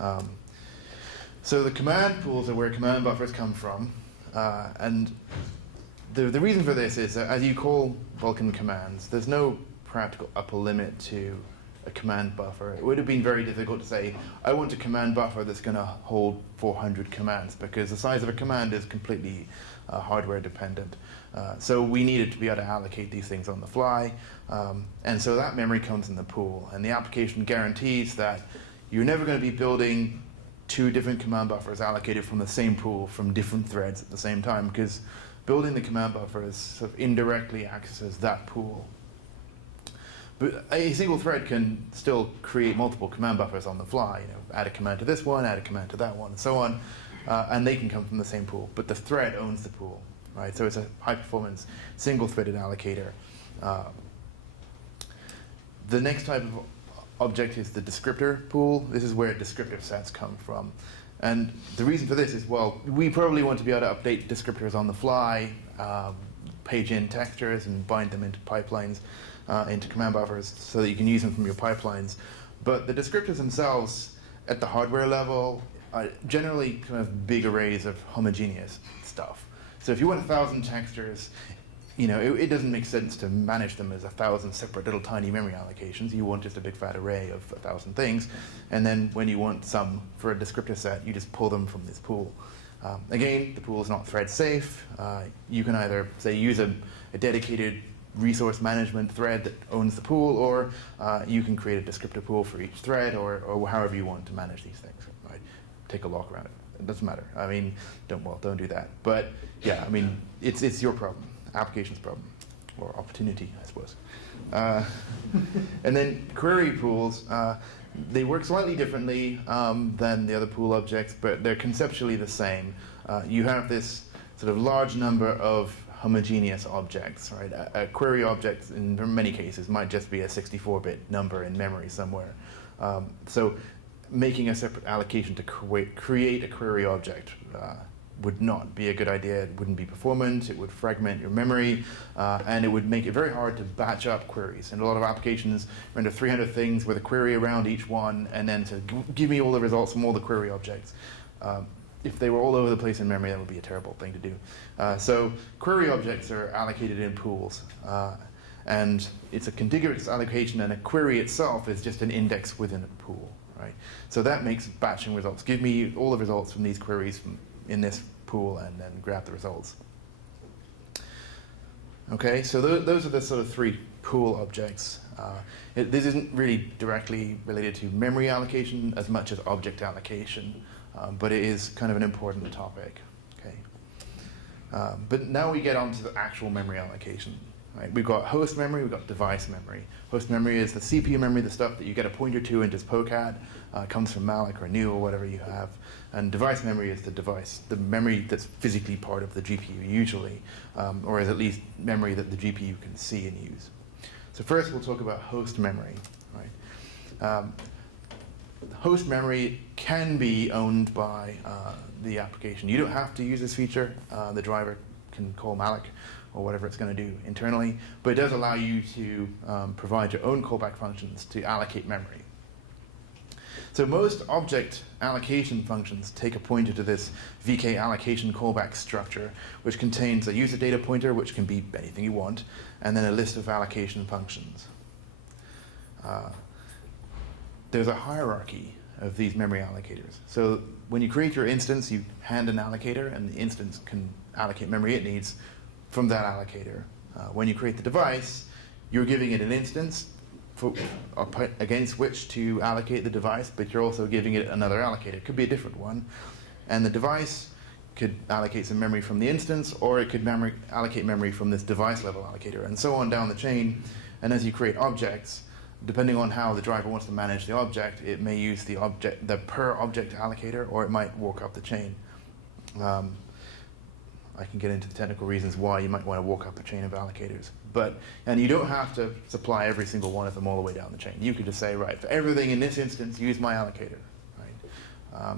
Okay. So the command pools are where command buffers come from, and the reason for this is that as you call Vulkan commands, there's no practical upper limit to a command buffer. It would have been very difficult to say, I want a command buffer that's going to hold 400 commands, because the size of a command is completely hardware dependent. So we needed to be able to allocate these things on the fly, and so that memory comes in the pool. And the application guarantees that you're never going to be building two different command buffers allocated from the same pool from different threads at the same time, because building the command buffers sort of indirectly accesses that pool. But a single thread can still create multiple command buffers on the fly. Add a command to this one, add a command to that one, and so on, and they can come from the same pool. But the thread owns the pool, right? So it's a high-performance, single-threaded allocator. The next type of object is the descriptor pool. This is where descriptor sets come from. And the reason for this is, well, we probably want to be able to update descriptors on the fly, page in textures and bind them into pipelines, into command buffers, so that you can use them from your pipelines. But the descriptors themselves, at the hardware level, are generally kind of big arrays of homogeneous stuff. So if you want 1,000 textures, it doesn't make sense to manage them as 1,000 separate little tiny memory allocations. You want just a big fat array of 1,000 things, and then when you want some for a descriptor set, you just pull them from this pool. Again, the pool is not thread safe. You can either, say, use a dedicated resource management thread that owns the pool, or you can create a descriptor pool for each thread, or however you want to manage these things. Right? Take a lock around it. It doesn't matter. I mean, don't do that. But yeah, I mean, it's your problem, application's problem, or opportunity, I suppose. And then query pools, they work slightly differently than the other pool objects, but they're conceptually the same. You have this sort of large number of homogeneous objects, right? A query object, in many cases, might just be a 64-bit number in memory somewhere. So making a separate allocation to create a query object would not be a good idea. It wouldn't be performant, it would fragment your memory, and it would make it very hard to batch up queries. And a lot of applications render 300 things with a query around each one, and then to give me all the results from all the query objects. If they were all over the place in memory, that would be a terrible thing to do. So query objects are allocated in pools. And it's a contiguous allocation, and a query itself is just an index within a pool. Right? So that makes batching results. Give me all the results from these queries in this pool, and then grab the results. Okay, so those are the sort of three pool objects. This isn't really directly related to memory allocation as much as object allocation, but it is kind of an important topic. Okay, but now we get on to the actual memory allocation. Right? We've got host memory, we've got device memory. Host memory is the CPU memory, the stuff that you get a pointer to and just poke at. Comes from malloc or new or whatever you have. And device memory is the device, the memory that's physically part of the GPU usually, or is at least memory that the GPU can see and use. So first we'll talk about host memory. Right? Host memory can be owned by the application. You don't have to use this feature. The driver can call malloc or whatever it's going to do internally, but it does allow you to provide your own callback functions to allocate memory. So most object allocation functions take a pointer to this VK allocation callback structure, which contains a user data pointer, which can be anything you want, and then a list of allocation functions. There's a hierarchy of these memory allocators. So when you create your instance, you hand an allocator, and the instance can allocate memory it needs from that allocator. When you create the device, you're giving it an instance against which to allocate the device, but you're also giving it another allocator. It could be a different one. And the device could allocate some memory from the instance, or it could allocate memory from this device level allocator, and so on down the chain. And as you create objects, depending on how the driver wants to manage the object, it may use the per object allocator, or it might walk up the chain. I can get into the technical reasons why you might want to walk up a chain of allocators. And you don't have to supply every single one of them all the way down the chain. You could just say, right, for everything in this instance, use my allocator. Right?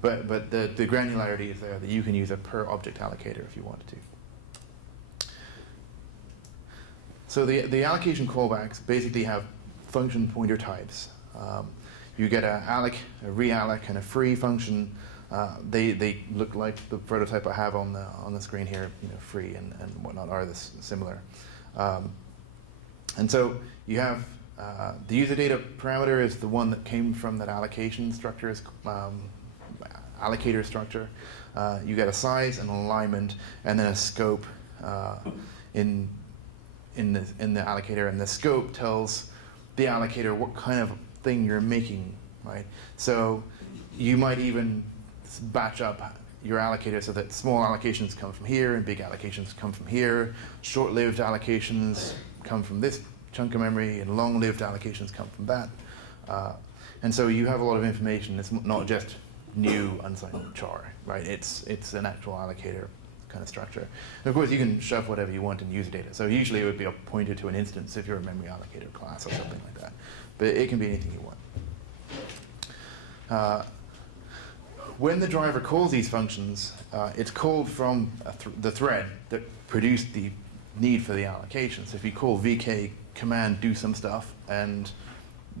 But the granularity is there that you can use a per object allocator if you wanted to. So the allocation callbacks basically have function pointer types. You get a alloc, a realloc, and a free function. They look like the prototype I have on the screen here. Free and whatnot are this similar. And so you have the user data parameter is the one that came from that allocation structure, allocator structure. You get a size, an alignment, and then a scope in the allocator, and the scope tells the allocator what kind of thing you're making, right? So you might even batch up your allocator so that small allocations come from here and big allocations come from here. Short-lived allocations come from this chunk of memory, and long-lived allocations come from that. And so you have a lot of information. It's not just new unsigned char, right? It's an actual allocator kind of structure. And of course, you can shove whatever you want in user data. So usually it would be a pointer to an instance if you're a memory allocator class or something like that. But it can be anything you want. When the driver calls these functions, it's called from the thread that produced the need for the allocation. So if you call vk command do some stuff, and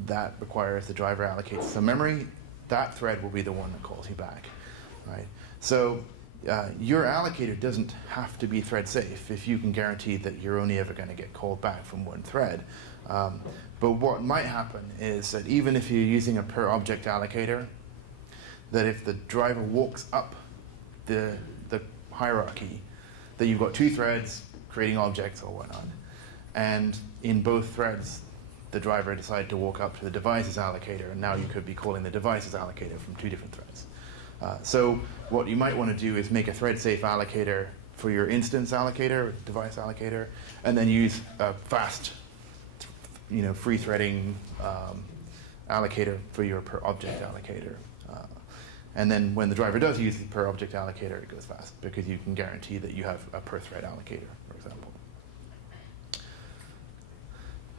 that requires the driver allocates some memory, that thread will be the one that calls you back, right? So your allocator doesn't have to be thread safe if you can guarantee that you're only ever going to get called back from one thread. But what might happen is that even if you're using a per object allocator, that if the driver walks up the hierarchy, that you've got two threads creating objects or whatnot, and in both threads the driver decided to walk up to the devices allocator, and now you could be calling the devices allocator from two different threads. So what you might want to do is make a thread-safe allocator for your instance allocator, device allocator, and then use a fast, free threading allocator for your per object allocator. And then when the driver does use the per object allocator, it goes fast because you can guarantee that you have a per thread allocator, for example.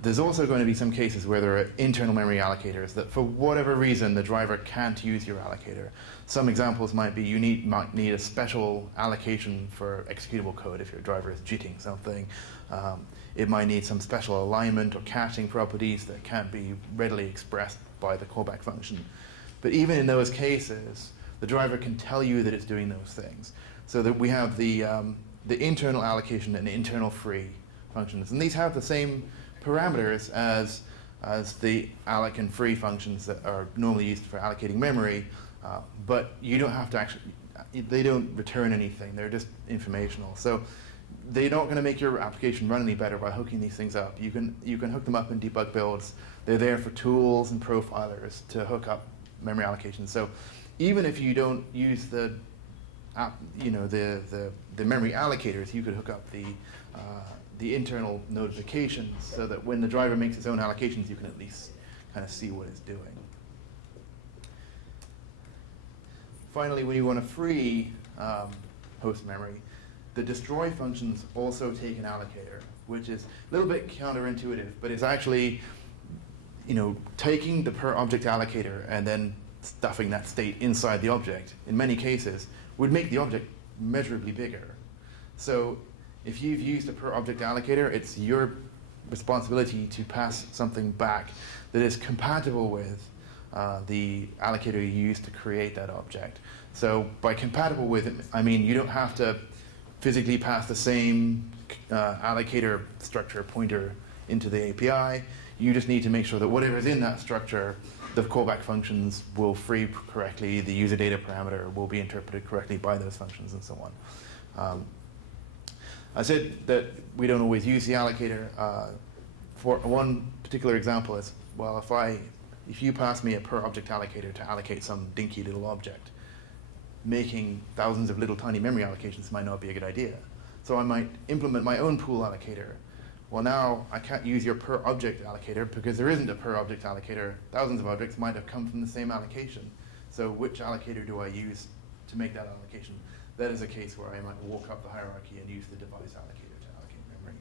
There's also going to be some cases where there are internal memory allocators that for whatever reason the driver can't use your allocator. Some examples might be you might need a special allocation for executable code if your driver is jitting something. It might need some special alignment or caching properties that can't be readily expressed by the callback function. But even in those cases, the driver can tell you that it's doing those things. So that we have the internal allocation and internal free functions. And these have the same parameters as the alloc and free functions that are normally used for allocating memory, but you don't have to actually, they don't return anything, they're just informational. So they're not going to make your application run any better by hooking these things up. You can hook them up in debug builds. They're there for tools and profilers to hook up memory allocations. So even if you don't use the memory allocators, you could hook up the internal notifications so that when the driver makes its own allocations, you can at least kind of see what it's doing. Finally, when you want to free host memory, the destroy functions also take an allocator, which is a little bit counterintuitive, but it's actually taking the per object allocator and then stuffing that state inside the object, in many cases, would make the object measurably bigger. So if you've used a per object allocator, it's your responsibility to pass something back that is compatible with the allocator you used to create that object. So by compatible with it, I mean you don't have to physically pass the same allocator structure pointer into the API. You just need to make sure that whatever's in that structure, the callback functions will free correctly, the user data parameter will be interpreted correctly by those functions, and so on. I said that we don't always use the allocator. For one particular example is, well, if you pass me a per object allocator to allocate some dinky little object, making thousands of little tiny memory allocations might not be a good idea. So I might implement my own pool allocator. Well, now I can't use your per object allocator because there isn't a per object allocator. Thousands of objects might have come from the same allocation. So which allocator do I use to make that allocation? That is a case where I might walk up the hierarchy and use the device allocator to allocate memory.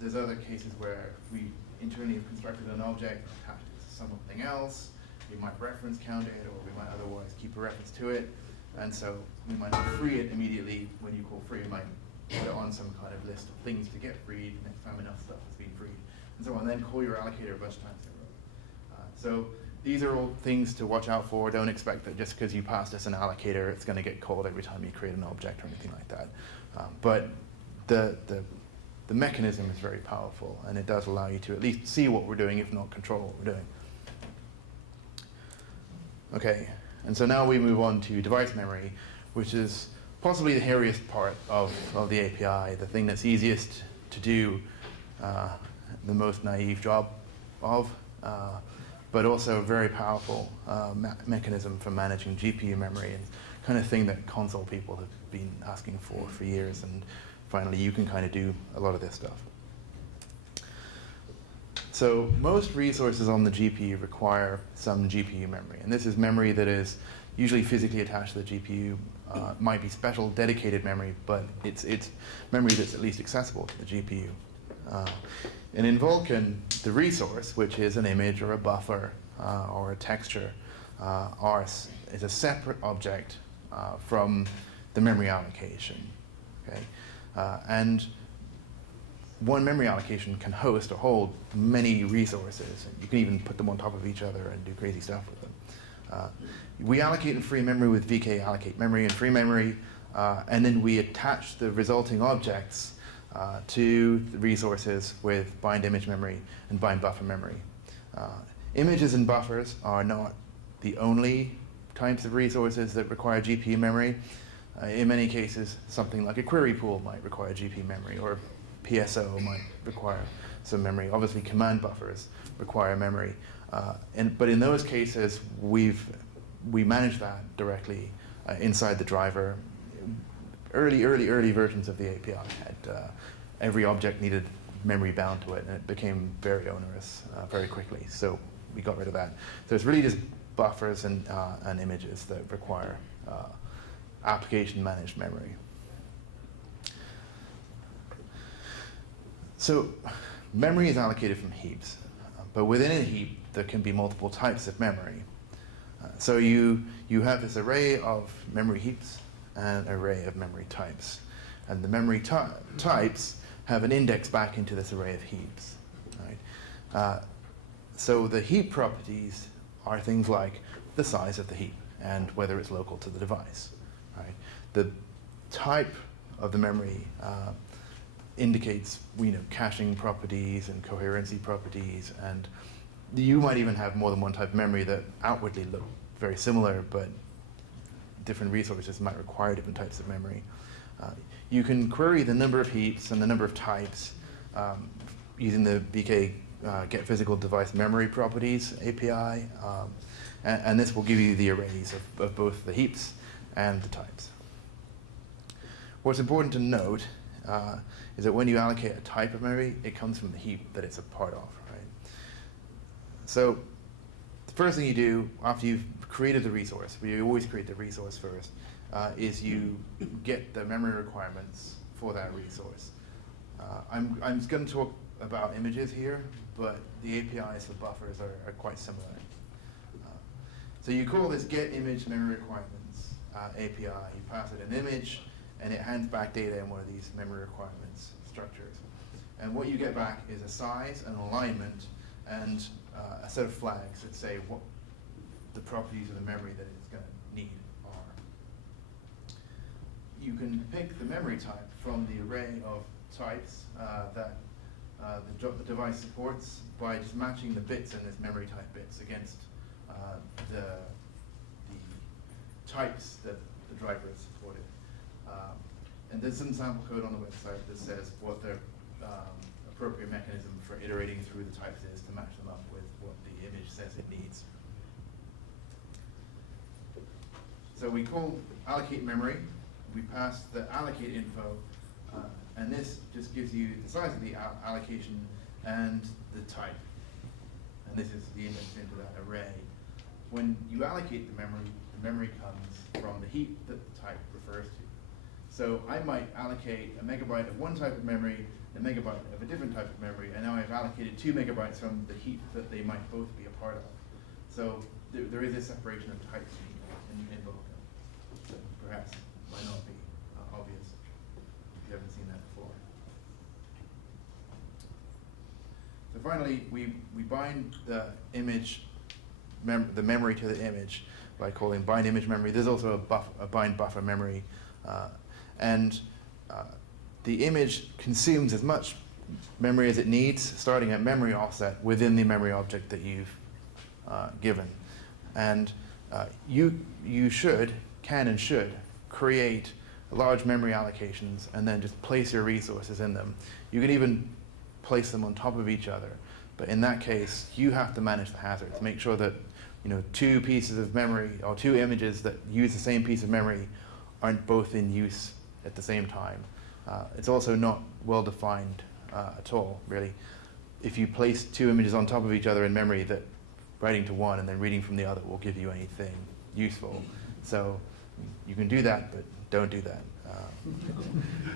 There's other cases where we internally have constructed an object, attached it to something else. We might reference count it, or we might otherwise keep a reference to it. And so we might not free it immediately. When you call free, we might put it on some kind of list of things to get freed next time enough stuff has been freed, and so on. Then call your allocator a bunch of times in a row. So these are all things to watch out for. Don't expect that just because you passed us an allocator, it's going to get called every time you create an object or anything like that. But the mechanism is very powerful, and it does allow you to at least see what we're doing, if not control what we're doing. Okay, and so now we move on to device memory, which is possibly the hairiest part of the API, the thing that's easiest to do, the most naive job of, but also a very powerful mechanism for managing GPU memory, and kind of thing that console people have been asking for years, and finally you can kind of do a lot of this stuff. So most resources on the GPU require some GPU memory, and this is memory that is usually physically attached to the GPU. Might be special dedicated memory, but it's memory that's at least accessible to the GPU. And in Vulkan, the resource, which is an image or a buffer or a texture, is a separate object from the memory allocation. Okay? And one memory allocation can host or hold many resources. You can even put them on top of each other and do crazy stuff with them. We allocate in free memory with VK allocate memory and free memory, and then we attach the resulting objects to the resources with bind image memory and bind buffer memory. Images and buffers are not the only types of resources that require GPU memory. In many cases, something like a query pool might require GPU memory, or PSO might require some memory. Obviously, command buffers require memory. But in those cases, we manage that directly inside the driver. Early versions of the API had every object needed memory bound to it, and it became very onerous very quickly. So we got rid of that. So it's really just buffers and images that require application managed memory. So memory is allocated from heaps, but within a heap there can be multiple types of memory. So you have this array of memory heaps and an array of memory types. And the memory types have an index back into this array of heaps. Right? So the heap properties are things like the size of the heap and whether it's local to the device. Right? The type of the memory indicates caching properties and coherency properties, and you might even have more than one type of memory that outwardly look very similar, but different resources might require different types of memory. You can query the number of heaps and the number of types using the BK get physical device memory properties API, and this will give you the arrays of both the heaps and the types. What's important to note is that when you allocate a type of memory, it comes from the heap that it's a part of. Right? So the first thing you do after you've created the resource, you always create the resource first, is you get the memory requirements for that resource. I'm going to talk about images here, but the APIs for buffers are quite similar. So you call this get image memory requirements API. You pass it an image, and it hands back data in one of these memory requirements structures. And what you get back is a size, an alignment, and a set of flags that say what the properties of the memory that it's going to need are. You can pick the memory type from the array of types that the device supports by just matching the bits in this memory type bits against the types that the driver has supported. And there's some sample code on the website that says what the appropriate mechanism for iterating through the types is to match them up with what the image says it needs. So we call allocate memory. We pass the allocate info, and this just gives you the size of the allocation and the type. And this is the index into that array. When you allocate the memory comes from the heap that the type refers to. So I might allocate a megabyte of one type of memory, a megabyte of a different type of memory, and now I've allocated 2 megabytes from the heap that they might both be a part of. So there is a separation of types in Vulkan. So perhaps might not be obvious if you haven't seen that before. So finally, we bind the image, the memory to the image by calling bind image memory. There's also a bind buffer memory. The image consumes as much memory as it needs, starting at memory offset within the memory object that you've given. And you can and should create large memory allocations and then just place your resources in them. You can even place them on top of each other. But in that case, you have to manage the hazard to make sure that 2 pieces of memory or 2 images that use the same piece of memory aren't both in use at the same time. It's also not well defined at all, really. If you place 2 images on top of each other in memory, that writing to one and then reading from the other will give you anything useful. So you can do that, but don't do that.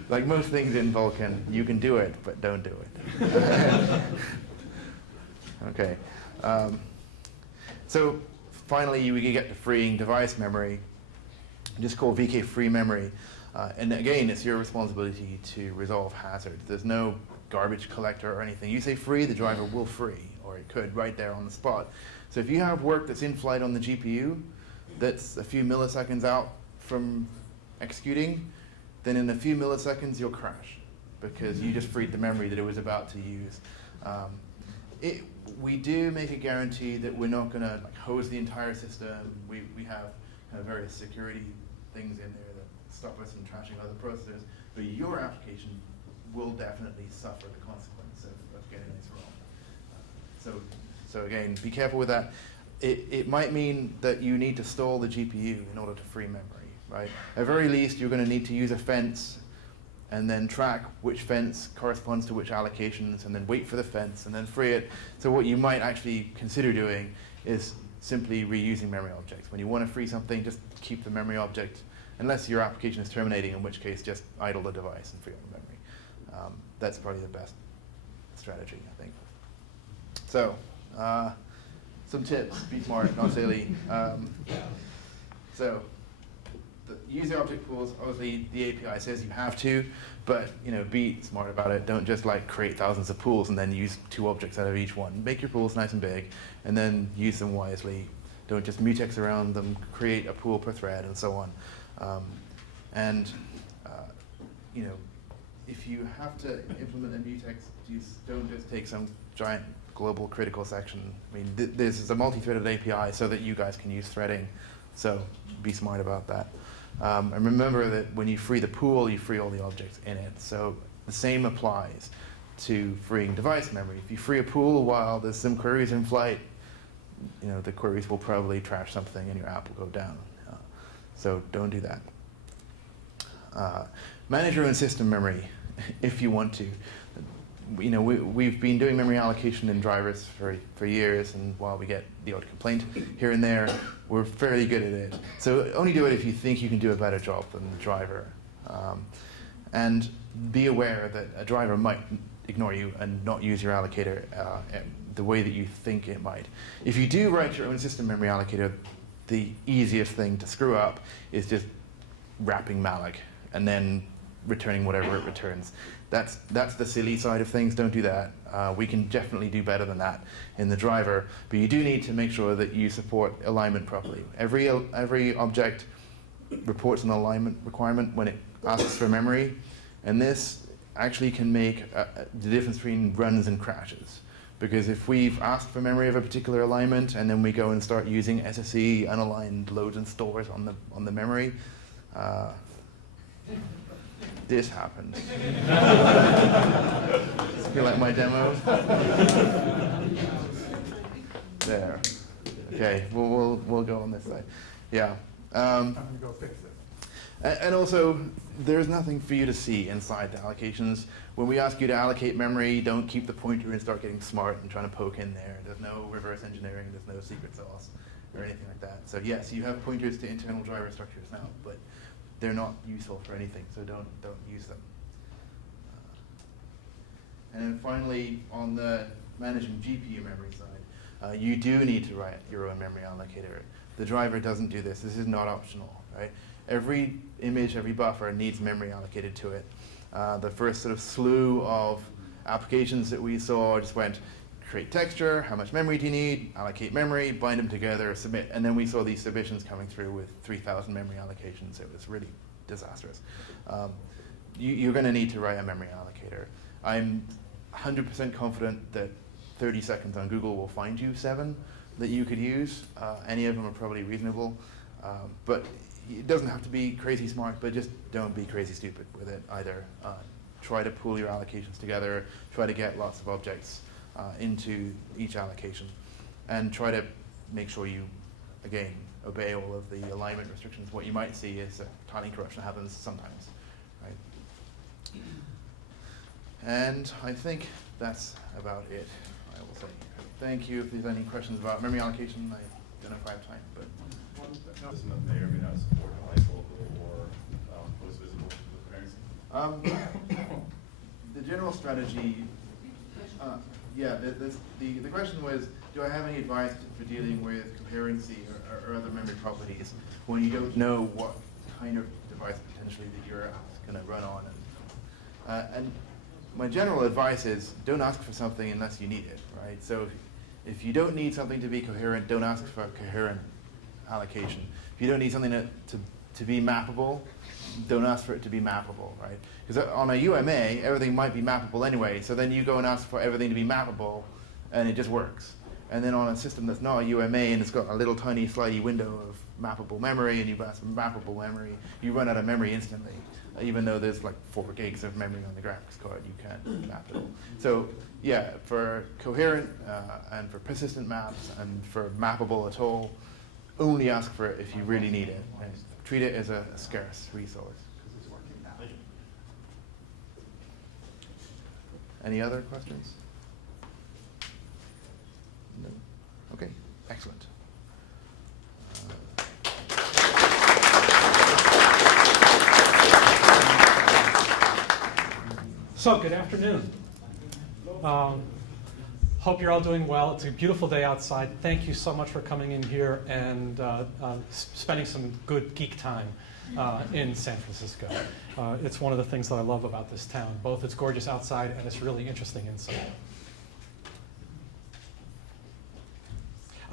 Like most things in Vulkan, you can do it, but don't do it. Okay. So finally, you get to freeing device memory. Just call VK free memory. And again, it's your responsibility to resolve hazard. There's no garbage collector or anything. You say free, the driver will free, or it could right there on the spot. So if you have work that's in flight on the GPU that's a few milliseconds out from executing, then in a few milliseconds you'll crash because you just freed the memory that it was about to use. We do make a guarantee that we're not going to hose the entire system. We have kind of various security things in there that stop us from trashing other processors, but your application will definitely suffer the consequence of getting this wrong. So again, be careful with that. It might mean that you need to stall the GPU in order to free memory, right? At very least, you're going to need to use a fence and then track which fence corresponds to which allocations, and then wait for the fence, and then free it. So what you might actually consider doing is simply reusing memory objects. When you want to free something, just keep the memory object, unless your application is terminating, in which case just idle the device and free up the memory. That's probably the best strategy, I think. So, some tips, be smart, not silly. So, use the object pools. Obviously, the API says you have to, but be smart about it. Don't just create thousands of pools and then use 2 objects out of each one. Make your pools nice and big, and then use them wisely. Don't just mutex around them. Create a pool per thread, and so on. If you have to implement a mutex, don't just take some giant global critical section. I mean, this is a multi-threaded API so that you guys can use threading. So be smart about that. And remember that when you free the pool, you free all the objects in it. So the same applies to freeing device memory. If you free a pool while there's some queries in flight, the queries will probably trash something and your app will go down. So don't do that. Manage your own system memory if you want to. We've been doing memory allocation in drivers for years, and while we get the odd complaint here and there, we're fairly good at it. So only do it if you think you can do a better job than the driver. And be aware that a driver might ignore you and not use your allocator the way that you think it might. If you do write your own system memory allocator, the easiest thing to screw up is just wrapping malloc and then returning whatever it returns. That's the silly side of things. Don't do that. We can definitely do better than that in the driver, but you do need to make sure that you support alignment properly. Every object reports an alignment requirement when it asks for memory, and this actually can make the difference between runs and crashes. Because if we've asked for memory of a particular alignment and then we go and start using SSE unaligned loads and stores on the memory, this happens. Does it feel like my demo? There. Okay, we'll go on this side. Yeah. I'm going to go fix it. And also, there's nothing for you to see inside the allocations. When we ask you to allocate memory, don't keep the pointer and start getting smart and trying to poke in there. There's no reverse engineering, there's no secret sauce or anything like that. So yes, you have pointers to internal driver structures now, but they're not useful for anything, so don't use them. And then finally, on the managing GPU memory side, you do need to write your own memory allocator. The driver doesn't do this. This is not optional, right? Every image, every buffer needs memory allocated to it. The first sort of slew of applications that we saw just went, create texture, how much memory do you need, allocate memory, bind them together, submit. And then we saw these submissions coming through with 3,000 memory allocations. It was really disastrous. You're going to need to write a memory allocator. I'm 100% confident that 30 seconds on Google will find you 7 that you could use. Any of them are probably reasonable. But it doesn't have to be crazy smart, but just don't be crazy stupid with it either. Try to pool your allocations together, try to get lots of objects into each allocation, and try to make sure you, again, obey all of the alignment restrictions. What you might see is that tiling corruption happens sometimes, right? And I think that's about it, I will say. Thank you. If there's any questions about memory allocation, I don't know if I have time, but. Doesn't that may or may not support device local or post-visible cryptocurrency? The general strategy, the question was, do I have any advice for dealing with coherency or other memory properties when you don't know what kind of device potentially that your app is going to run on? And my general advice is, don't ask for something unless you need it, right? So If you don't need something to be coherent, don't ask for coherent allocation. If you don't need something to be mappable, don't ask for it to be mappable, right? Because on a UMA, everything might be mappable anyway, so then you go and ask for everything to be mappable, and it just works. And then on a system that's not a UMA and it's got a little tiny slidey window of mappable memory, and you've got some mappable memory, you run out of memory instantly. Even though there's like 4 gigs of memory on the graphics card, you can't map it all. So yeah, for coherent and for persistent maps and for mappable at all, only ask for it if you really need it. And treat it as a scarce resource. Any other questions? No? Okay, excellent. So, good afternoon. Hope you're all doing well. It's a beautiful day outside. Thank you so much for coming in here and spending some good geek time in San Francisco. It's one of the things that I love about this town. Both it's gorgeous outside and it's really interesting inside.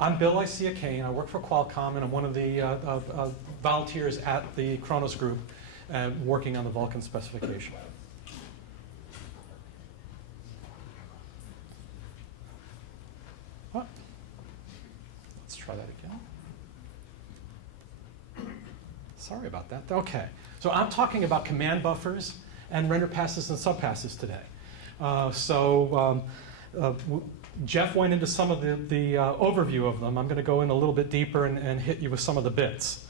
I'm Bill-Licea Kane. I work for Qualcomm, and I'm one of the volunteers at the Kronos group working on the Vulkan specification. What? Let's try that again. Sorry about that. Okay. So I'm talking about command buffers and render passes and subpasses today. Jeff went into some of the overview of them. I'm going to go in a little bit deeper and hit you with some of the bits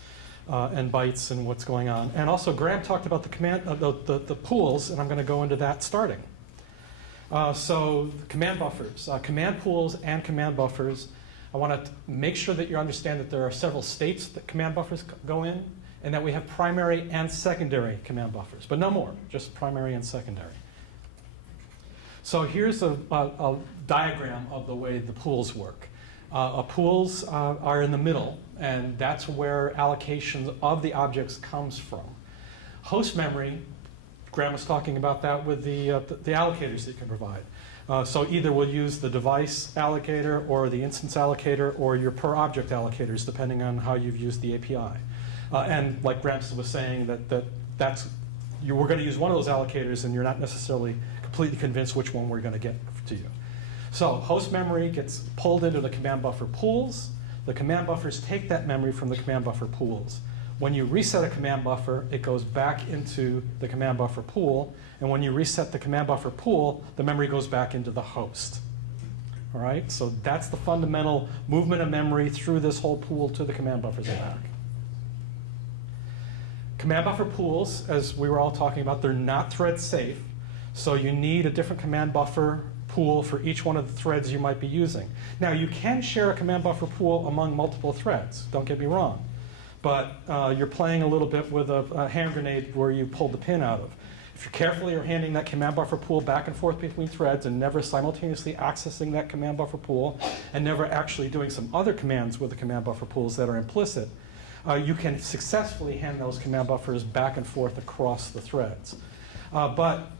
and bytes and what's going on. And also, Graham talked about the pools, and I'm going to go into that starting. So command buffers, command pools and command buffers. I want to make sure that you understand that there are several states that command buffers go in, and that we have primary and secondary command buffers, but no more, just primary and secondary. So here's a diagram of the way the pools work. Pools are in the middle, and that's where allocation of the objects comes from. Host memory, Graham was talking about that with the allocators that you can provide. So either we'll use the device allocator or the instance allocator or your per object allocators, depending on how you've used the API. And like Graham was saying, we're going to use one of those allocators, and you're not necessarily completely convinced which one we're going to get to you. So host memory gets pulled into the command buffer pools. The command buffers take that memory from the command buffer pools. When you reset a command buffer, it goes back into the command buffer pool. And when you reset the command buffer pool, the memory goes back into the host. All right? So that's the fundamental movement of memory through this whole pool to the command buffers and back. Command buffer pools, as we were all talking about, they're not thread safe. So you need a different command buffer pool for each one of the threads you might be using. Now, you can share a command buffer pool among multiple threads. Don't get me wrong. But you're playing a little bit with a hand grenade where you pull the pin out of. If you carefully are handing that command buffer pool back and forth between threads and never simultaneously accessing that command buffer pool and never actually doing some other commands with the command buffer pools that are implicit, you can successfully hand those command buffers back and forth across the threads. But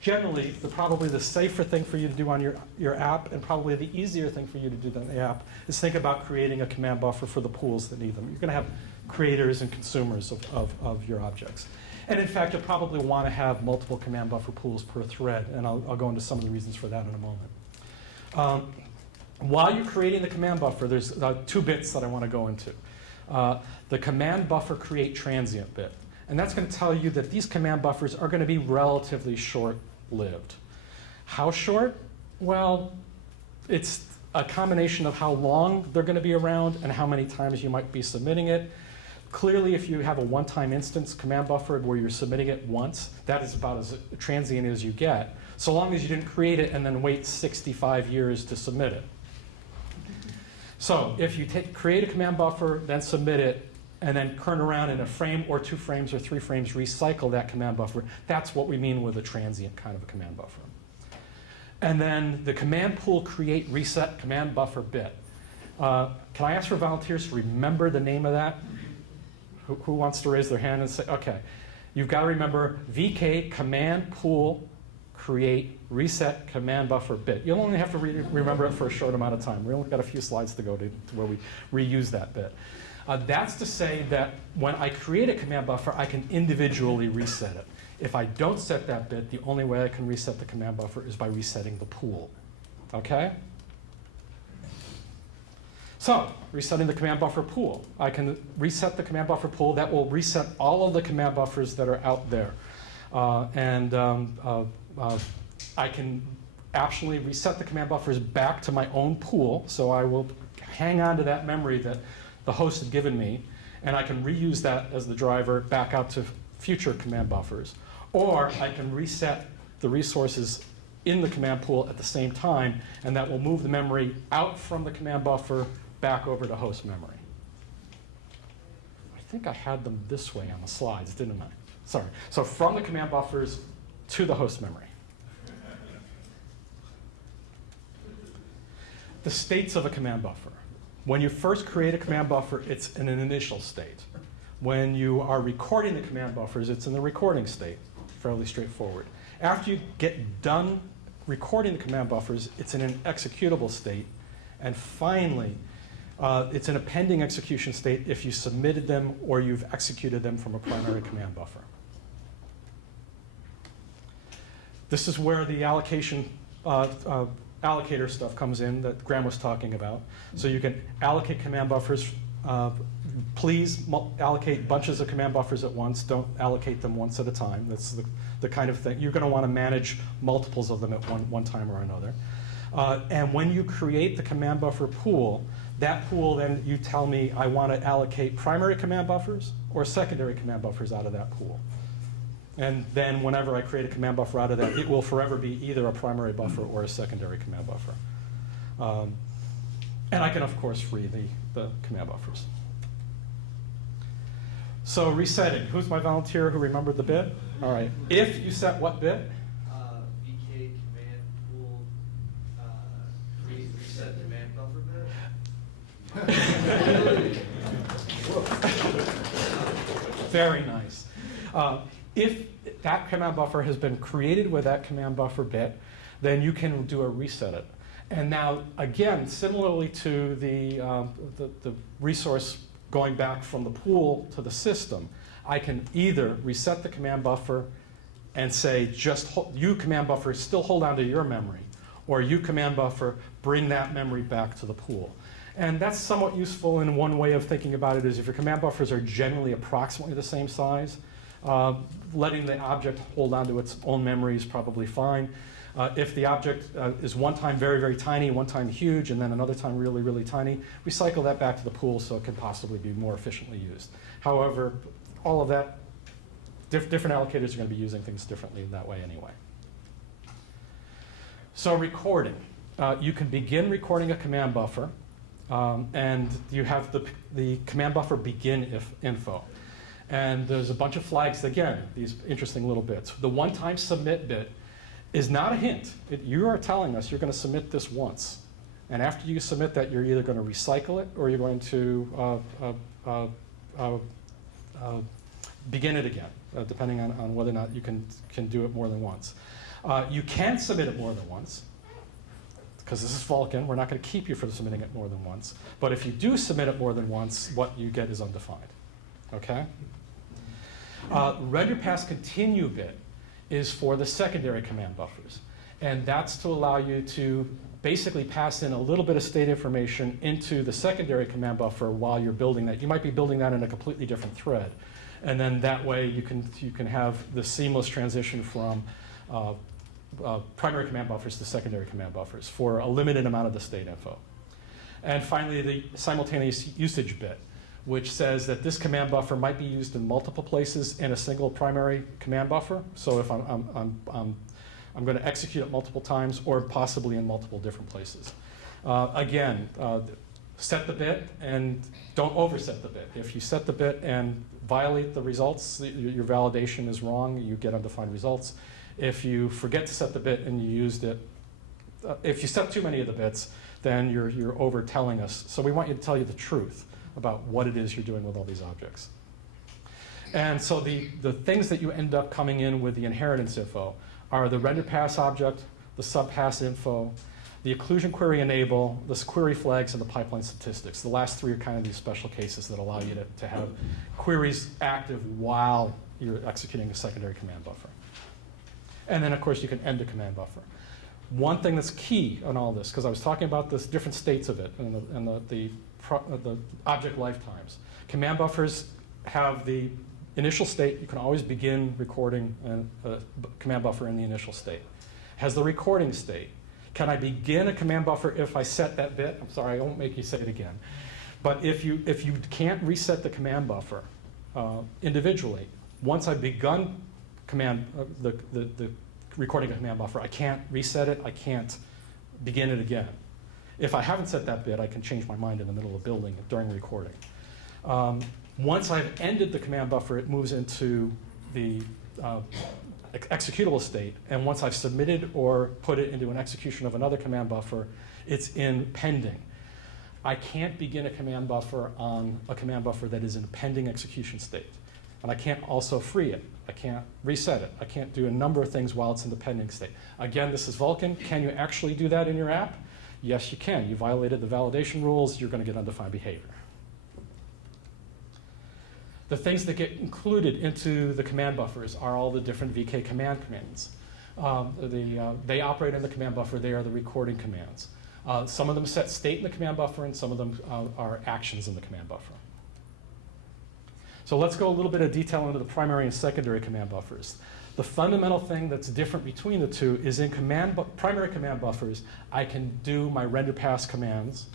generally, probably the safer thing for you to do on your app, and probably the easier thing for you to do on the app, is think about creating a command buffer for the pools that need them. You're going to have creators and consumers of your objects. And in fact, you'll probably want to have multiple command buffer pools per thread, and I'll go into some of the reasons for that in a moment. While you're creating the command buffer, there's 2 bits that I want to go into. The command buffer create transient bit. And that's going to tell you that these command buffers are going to be relatively short-lived. How short? Well, it's a combination of how long they're going to be around and how many times you might be submitting it. Clearly, if you have a one-time instance command buffer where you're submitting it once, that is about as transient as you get, so long as you didn't create it and then wait 65 years to submit it. So if you create a command buffer, then submit it, and then turn around in a frame or 2 frames or 3 frames, recycle that command buffer, that's what we mean with a transient kind of a command buffer. And then the command pool create reset command buffer bit. Can I ask for volunteers to remember the name of that? Who wants to raise their hand and say, okay, you've got to remember VK command pool create reset command buffer bit. You'll only have to remember it for a short amount of time. We only got a few slides to go to where we reuse that bit. That's to say that when I create a command buffer, I can individually reset it. If I don't set that bit, the only way I can reset the command buffer is by resetting the pool. Okay? So, resetting the command buffer pool. I can reset the command buffer pool. That will reset all of the command buffers that are out there. I can actually reset the command buffers back to my own pool. So I will hang on to that memory that the host had given me, and I can reuse that as the driver back out to future command buffers. Or I can reset the resources in the command pool at the same time, and that will move the memory out from the command buffer back over to host memory. I think I had them this way on the slides, didn't I? Sorry. So from the command buffers to the host memory. The states of a command buffer. When you first create a command buffer, it's in an initial state. When you are recording the command buffers, it's in the recording state. Fairly straightforward. After you get done recording the command buffers, it's in an executable state. And finally, it's in a pending execution state if you submitted them or you've executed them from a primary command buffer. This is where the allocation allocator stuff comes in that Graham was talking about. So you can allocate command buffers. Please allocate bunches of command buffers at once. Don't allocate them once at a time. That's the kind of thing. You're going to want to manage multiples of them at one time or another. And when you create the command buffer pool, that pool then you tell me I want to allocate primary command buffers or secondary command buffers out of that pool. And then whenever I create a command buffer out of that, it will forever be either a primary buffer or a secondary command buffer. And I can, of course, free the command buffers. So resetting. Who's my volunteer who remembered the bit? All right. If you set what bit? VK command pool reset command buffer bit. Very nice. If that command buffer has been created with that command buffer bit, then you can do a reset it. And now, again, similarly to the resource going back from the pool to the system, I can either reset the command buffer and say, you command buffer, still hold on to your memory, or you command buffer, bring that memory back to the pool. And that's somewhat useful in one way of thinking about it is if your command buffers are generally approximately the same size, letting the object hold on to its own memory is probably fine. If the object is one time very, very tiny, one time huge, and then another time really, really tiny, we cycle that back to the pool so it can possibly be more efficiently used. However, all of that, different allocators are going to be using things differently in that way anyway. So recording. You can begin recording a command buffer, and you have the command buffer begin info. And there's a bunch of flags, again, these interesting little bits. The one-time submit bit is not a hint. You are telling us you're going to submit this once. And after you submit that, you're either going to recycle it or you're going to begin it again, depending on whether or not you can do it more than once. You can submit it more than once, because this is Vulkan. We're not going to keep you from submitting it more than once. But if you do submit it more than once, what you get is undefined. Okay? Render pass continue bit is for the secondary command buffers. And that's to allow you to basically pass in a little bit of state information into the secondary command buffer while you're building that. You might be building that in a completely different thread. And then that way you can have the seamless transition from primary command buffers to secondary command buffers for a limited amount of the state info. And finally, the simultaneous usage bit, which says that this command buffer might be used in multiple places in a single primary command buffer. So if I'm going to execute it multiple times or possibly in multiple different places. Again, set the bit and don't overset the bit. If you set the bit and violate the results, your validation is wrong, you get undefined results. If you forget to set the bit and you used it, if you set too many of the bits, then you're over telling us. So we want you to tell you the truth about what it is you're doing with all these objects. And so the things that you end up coming in with the inheritance info are the render pass object, the subpass info, the occlusion query enable, the query flags, and the pipeline statistics. The last three are kind of these special cases that allow you to have queries active while you're executing a secondary command buffer. And then, of course, you can end a command buffer. One thing that's key on all this, because I was talking about the different states of it and the object lifetimes. Command buffers have the initial state. You can always begin recording a command buffer in the initial state. Has the recording state. Can I begin a command buffer if I set that bit? I'm sorry, I won't make you say it again. But if you can't reset the command buffer individually, once I've begun the recording a command buffer, I can't reset it, I can't begin it again. If I haven't set that bit, I can change my mind in the middle of building during recording. Once I've ended the command buffer, it moves into the executable state, and once I've submitted or put it into an execution of another command buffer, it's in pending. I can't begin a command buffer on a command buffer that is in pending execution state. And I can't also free it. I can't reset it. I can't do a number of things while it's in the pending state. Again, this is Vulkan. Can you actually do that in your app? Yes, you can. You violated the validation rules, you're going to get undefined behavior. The things that get included into the command buffers are all the different VK command commands. They operate in the command buffer. They are the recording commands. Some of them set state in the command buffer, and some of them are actions in the command buffer. So let's go a little bit of detail into the primary and secondary command buffers. The fundamental thing that's different between the two is in primary command buffers, I can do my render pass commands,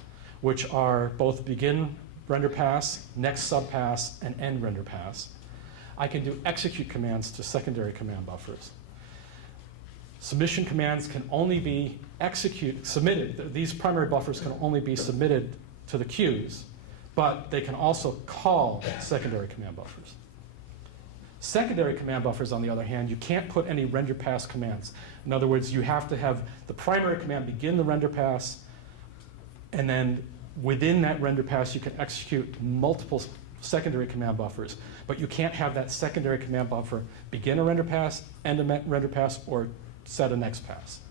which are both begin render pass, next subpass, and end render pass. I can do execute commands to secondary command buffers. Submission commands can only be submitted. These primary buffers can only be submitted to the queues, but they can also call secondary command buffers. Secondary command buffers, on the other hand, you can't put any render pass commands. In other words, you have to have the primary command begin the render pass, and then within that render pass, you can execute multiple secondary command buffers, but you can't have that secondary command buffer begin a render pass, end a render pass, or set a next pass.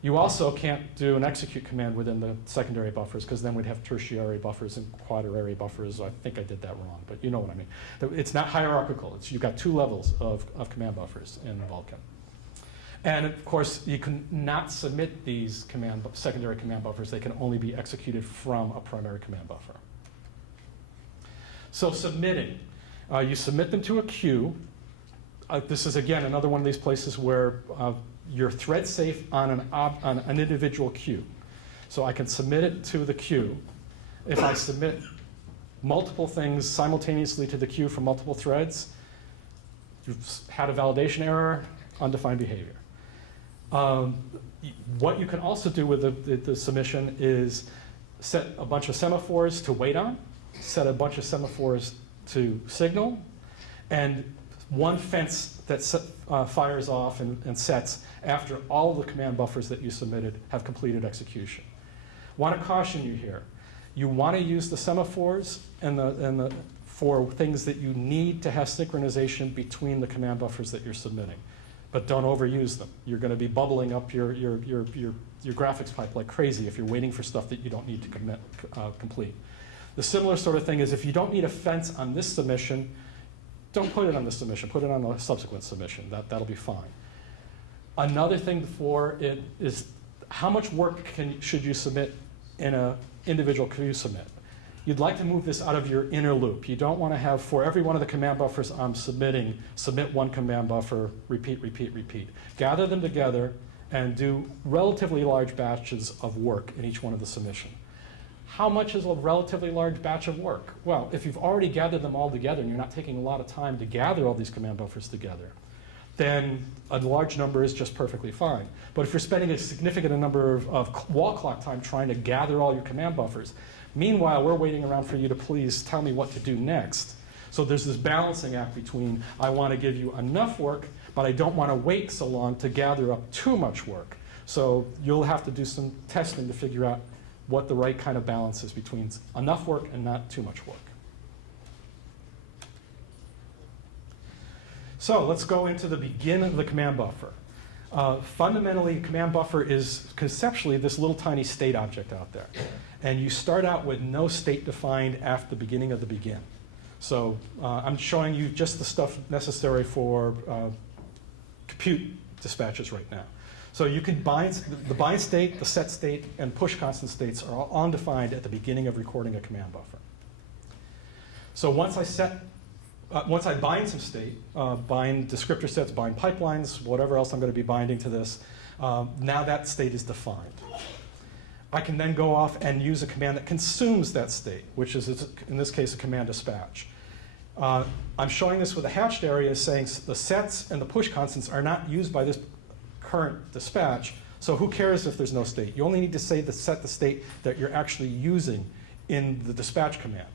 You also can't do an execute command within the secondary buffers, because then we'd have tertiary buffers and quaternary buffers. I think I did that wrong, but you know what I mean. It's not hierarchical. You've got two levels of command buffers in Vulkan. And of course, you can not submit these secondary command buffers. They can only be executed from a primary command buffer. So submitting. You submit them to a queue. This is, again, another one of these places where you're thread safe on an individual queue. So I can submit it to the queue. If I submit multiple things simultaneously to the queue from multiple threads, you've had a validation error, undefined behavior. What you can also do with the submission is set a bunch of semaphores to wait on, set a bunch of semaphores to signal, and one fence that fires off and sets after all the command buffers that you submitted have completed execution. Want to caution you here. You want to use the semaphores for things that you need to have synchronization between the command buffers that you're submitting. But don't overuse them. You're going to be bubbling up your graphics pipe like crazy if you're waiting for stuff that you don't need to complete. The similar sort of thing is if you don't need a fence on this submission, don't put it on this submission. Put it on a subsequent submission. That'll be fine. Another thing for it is how much work should you submit in an individual queue submit. You'd like to move this out of your inner loop. You don't want to have, for every one of the command buffers I'm submitting, submit one command buffer, repeat, repeat, repeat. Gather them together and do relatively large batches of work in each one of the submission. How much is a relatively large batch of work? Well, if you've already gathered them all together and you're not taking a lot of time to gather all these command buffers together, then a large number is just perfectly fine. But if you're spending a significant number of wall clock time trying to gather all your command buffers, meanwhile, we're waiting around for you to please tell me what to do next. So there's this balancing act between I want to give you enough work, but I don't want to wait so long to gather up too much work. So you'll have to do some testing to figure out what the right kind of balance is between enough work and not too much work. So let's go into the begin of the command buffer. Fundamentally, command buffer is conceptually this little tiny state object out there. And you start out with no state defined after the beginning of the begin. So I'm showing you just the stuff necessary for compute dispatches right now. So you can bind, the bind state, the set state, and push constant states are all undefined at the beginning of recording a command buffer. So once I bind some state, bind descriptor sets, bind pipelines, whatever else I'm going to be binding to this, now that state is defined. I can then go off and use a command that consumes that state, which is, in this case, a command dispatch. I'm showing this with a hatched area saying the sets and the push constants are not used by this current dispatch, so who cares if there's no state? You only need to say set the state that you're actually using in the dispatch command.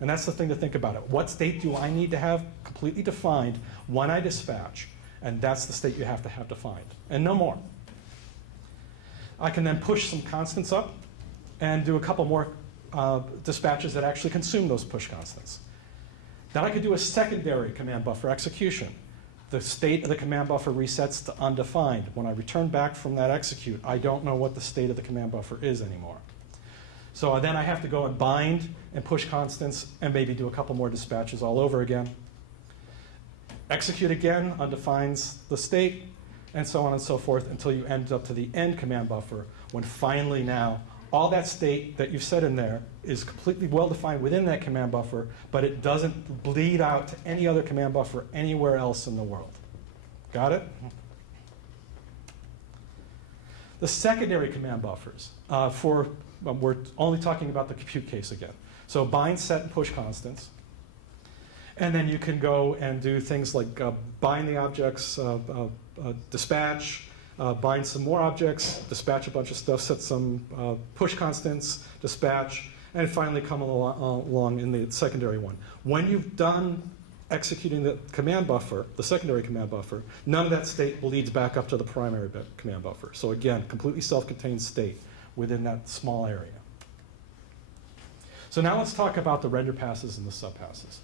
And that's the thing to think about it. What state do I need to have completely defined when I dispatch? And that's the state you have to have defined, and no more. I can then push some constants up and do a couple more dispatches that actually consume those push constants. Then I could do a secondary command buffer execution. The state of the command buffer resets to undefined. When I return back from that execute, I don't know what the state of the command buffer is anymore. So then I have to go and bind and push constants and maybe do a couple more dispatches all over again. Execute again, undefines the state, and so on and so forth until you end up to the end command buffer, when finally now all that state that you've set in there is completely well-defined within that command buffer, but it doesn't bleed out to any other command buffer anywhere else in the world. Got it? The secondary command buffers, we're only talking about the compute case again. So bind, set, and push constants. And then you can go and do things like bind the objects, dispatch, bind some more objects, dispatch a bunch of stuff, set some push constants, dispatch, and finally come along in the secondary one. When you've done executing the command buffer, the secondary command buffer, none of that state bleeds back up to the primary command buffer. So again, completely self-contained state within that small area. So now let's talk about the render passes and the subpasses.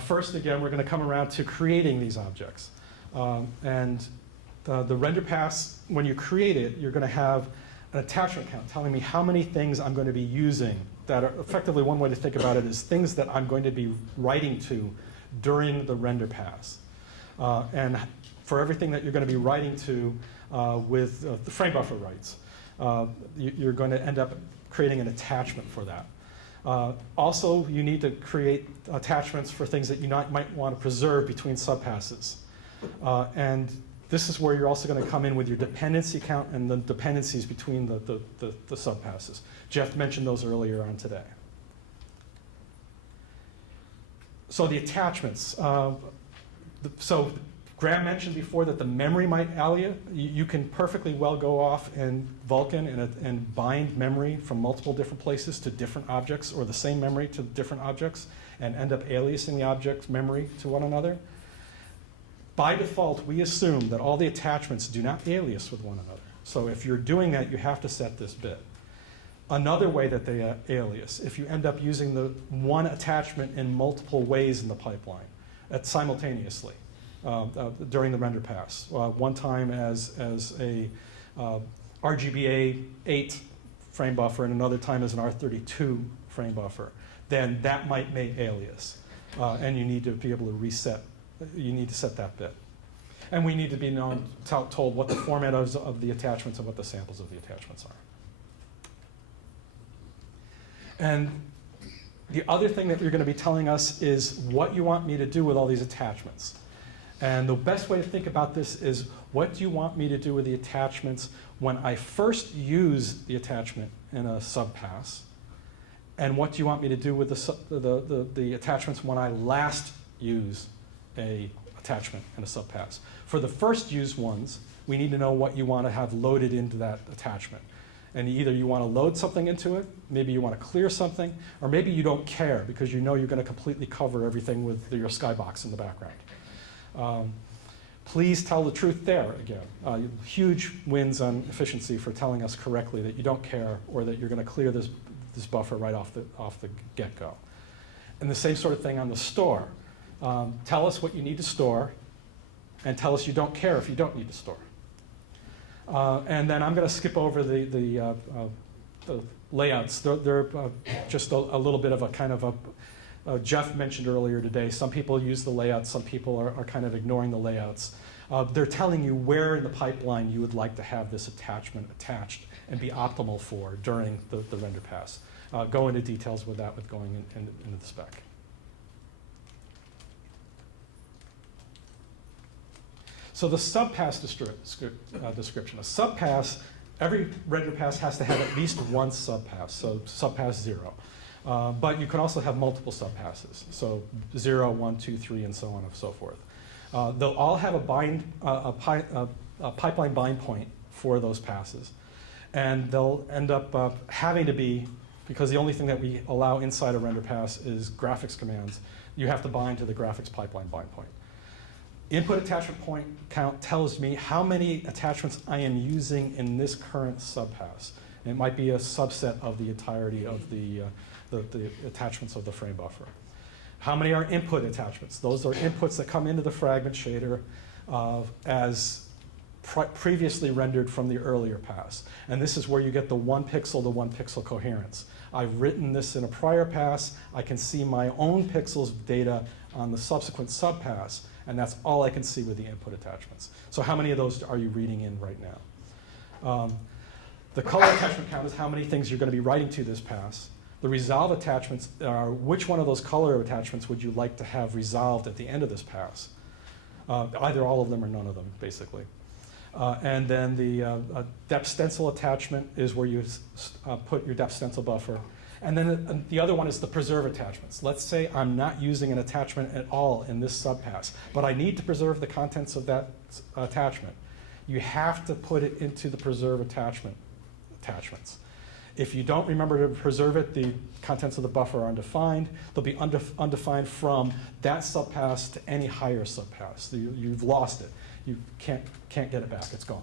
First, again, we're going to come around to creating these objects. The render pass, when you create it, you're going to have an attachment count telling me how many things I'm going to be using that are effectively, one way to think about it is things that I'm going to be writing to during the render pass. And for everything that you're going to be writing to with the frame buffer writes, you're going to end up creating an attachment for that. Also, you need to create attachments for things that you might want to preserve between subpasses. And this is where you're also going to come in with your dependency count and the dependencies between the subpasses. Jeff mentioned those earlier on today. So the attachments. So Graham mentioned before that the memory might alia. You can perfectly well go off in Vulkan and bind memory from multiple different places to different objects, or the same memory to different objects, and end up aliasing the object's memory to one another. By default, we assume that all the attachments do not alias with one another. So if you're doing that, you have to set this bit. Another way that they alias, if you end up using the one attachment in multiple ways in the pipeline simultaneously during the render pass. One time as a RGBA 8 frame buffer and another time as an R32 frame buffer, then that might make alias. And you need to be able to reset. You need to set that bit. And we need to be told what the format of the attachments and what the samples of the attachments are. And the other thing that you're going to be telling us is what you want me to do with all these attachments. And the best way to think about this is, what do you want me to do with the attachments when I first use the attachment in a subpass? And what do you want me to do with the attachments when I last use a attachment in a subpass? For the first use ones, we need to know what you want to have loaded into that attachment. And either you want to load something into it, maybe you want to clear something, or maybe you don't care because you know you're going to completely cover everything with your skybox in the background. Please tell the truth there again. Huge wins on efficiency for telling us correctly that you don't care or that you're going to clear this buffer right off the get-go. And the same sort of thing on the store. Tell us what you need to store, and tell us you don't care if you don't need to store. And then I'm going to skip over the layouts. They're just a little bit of a kind of a, Jeff mentioned earlier today, some people use the layouts, some people are kind of ignoring the layouts. They're telling you where in the pipeline you would like to have this attachment attached and be optimal for during the render pass. Go into details with that with going into the spec. So the subpass description. A subpass, every render pass has to have at least one subpass, so subpass 0. But you can also have multiple subpasses, so 0, 1, 2, 3, and so on and so forth. They'll all have a pipeline bind point for those passes. And they'll end up having to be, because the only thing that we allow inside a render pass is graphics commands, you have to bind to the graphics pipeline bind point. Input attachment point count tells me how many attachments I am using in this current subpass. And it might be a subset of the entirety of the attachments of the frame buffer. How many are input attachments? Those are inputs that come into the fragment shader as previously rendered from the earlier pass. And this is where you get the 1 pixel to 1 pixel coherence. I've written this in a prior pass. I can see my own pixels data on the subsequent subpass, and that's all I can see with the input attachments. So how many of those are you reading in right now? The color attachment count is how many things you're going to be writing to this pass. The resolve attachments are which one of those color attachments would you like to have resolved at the end of this pass? Either all of them or none of them, basically. And then the depth stencil attachment is where you put your depth stencil buffer. And then the other one is the preserve attachments. Let's say I'm not using an attachment at all in this subpass, but I need to preserve the contents of that attachment. You have to put it into the preserve attachments. If you don't remember to preserve it, the contents of the buffer are undefined. They'll be undefined from that subpass to any higher subpass. You've lost it. You can't get it back. It's gone.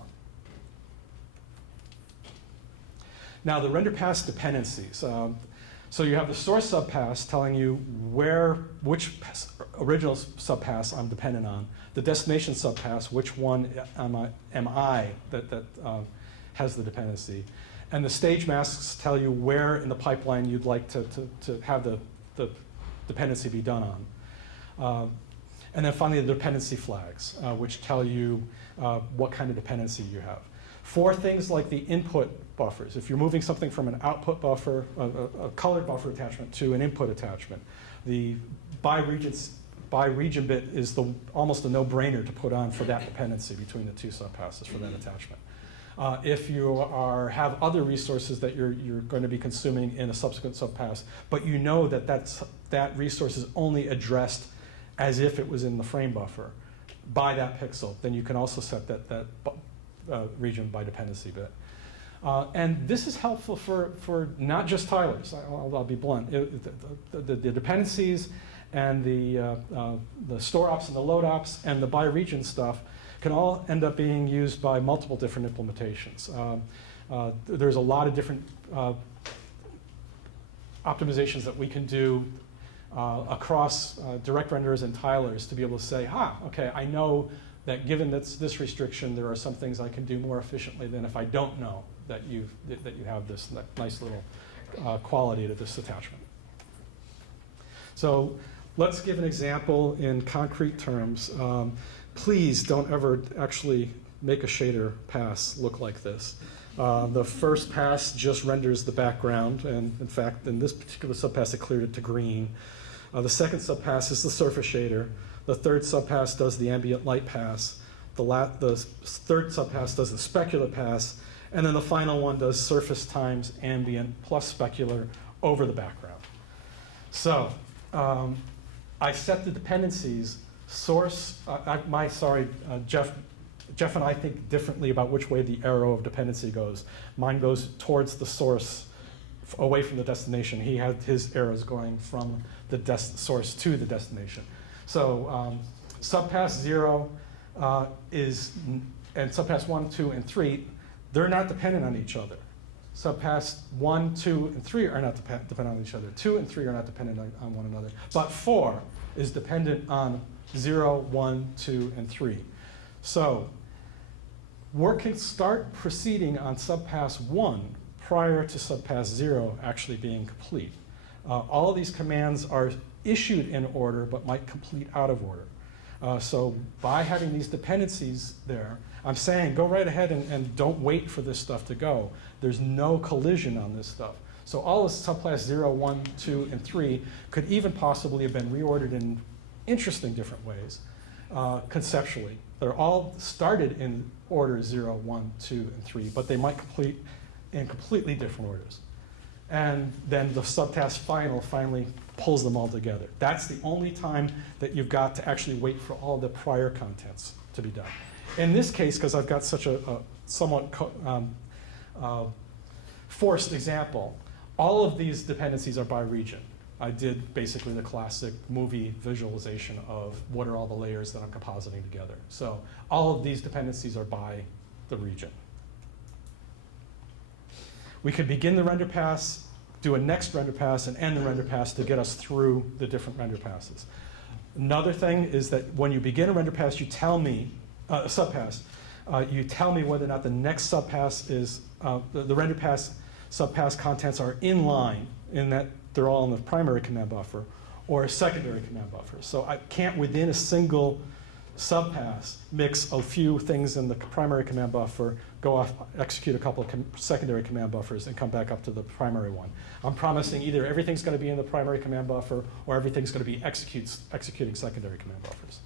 Now the render pass dependencies. So you have the source subpass telling you which original subpass I'm dependent on. The destination subpass, which one am I that has the dependency. And the stage masks tell you where in the pipeline you'd like to have the dependency be done on. And then finally, the dependency flags, which tell you what kind of dependency you have. For things like the input buffers, if you're moving something from an output buffer, a colored buffer attachment, to an input attachment, the by region bit is almost a no-brainer to put on for that dependency between the two subpasses for that attachment. If you have other resources that you're going to be consuming in a subsequent subpass, but you know that resource is only addressed as if it was in the frame buffer by that pixel, then you can also set that region by dependency bit. And this is helpful for not just tilers. I'll be blunt. The dependencies and the store ops and the load ops and the by region stuff can all end up being used by multiple different implementations. There's a lot of different optimizations that we can do across direct renderers and tilers to be able to say, okay, I know that given this restriction, there are some things I can do more efficiently than if I don't know that you have this nice little quality to this attachment. So let's give an example in concrete terms. Please don't ever actually make a shader pass look like this. The first pass just renders the background, and in fact, in this particular subpass, it cleared it to green. The second subpass is the surface shader. The third subpass does the ambient light pass. The third subpass does the specular pass, and then the final one does surface times ambient plus specular over the background. So I set the dependencies. Source, Jeff and I think differently about which way the arrow of dependency goes. Mine goes towards the source, away from the destination. He had his arrows going from the source to the destination. So subpass 0 and subpass 1, 2, and 3, they're not dependent on each other. Subpass 1, 2, and 3 are not dependent on each other. 2 and 3 are not dependent on one another. But 4 is dependent on 0, 1, 2, and 3. So work can start proceeding on subpass 1 prior to subpass 0 actually being complete. All of these commands are issued in order but might complete out of order. So by having these dependencies there, I'm saying go right ahead and don't wait for this stuff to go. There's no collision on this stuff. So all of subclass 0, 1, 2, and 3 could even possibly have been reordered in interesting different ways, conceptually. They're all started in order 0, 1, 2, and 3, but they might complete in completely different orders. And then the subtask finally pulls them all together. That's the only time that you've got to actually wait for all the prior contents to be done. In this case, because I've got such a somewhat forced example, all of these dependencies are by region. I did basically the classic movie visualization of what are all the layers that I'm compositing together. So all of these dependencies are by the region. We could begin the render pass, do a next render pass, and end the render pass to get us through the different render passes. Another thing is that when you begin a render pass, you tell me, subpass, you tell me whether or not the next subpass is, the render pass subpass contents are in line in that they're all in the primary command buffer or a secondary command buffer. So I can't, within a single subpass, mix a few things in the primary command buffer, go off, execute a couple of secondary command buffers, and come back up to the primary one. I'm promising either everything's going to be in the primary command buffer or everything's going to be executing secondary command buffers.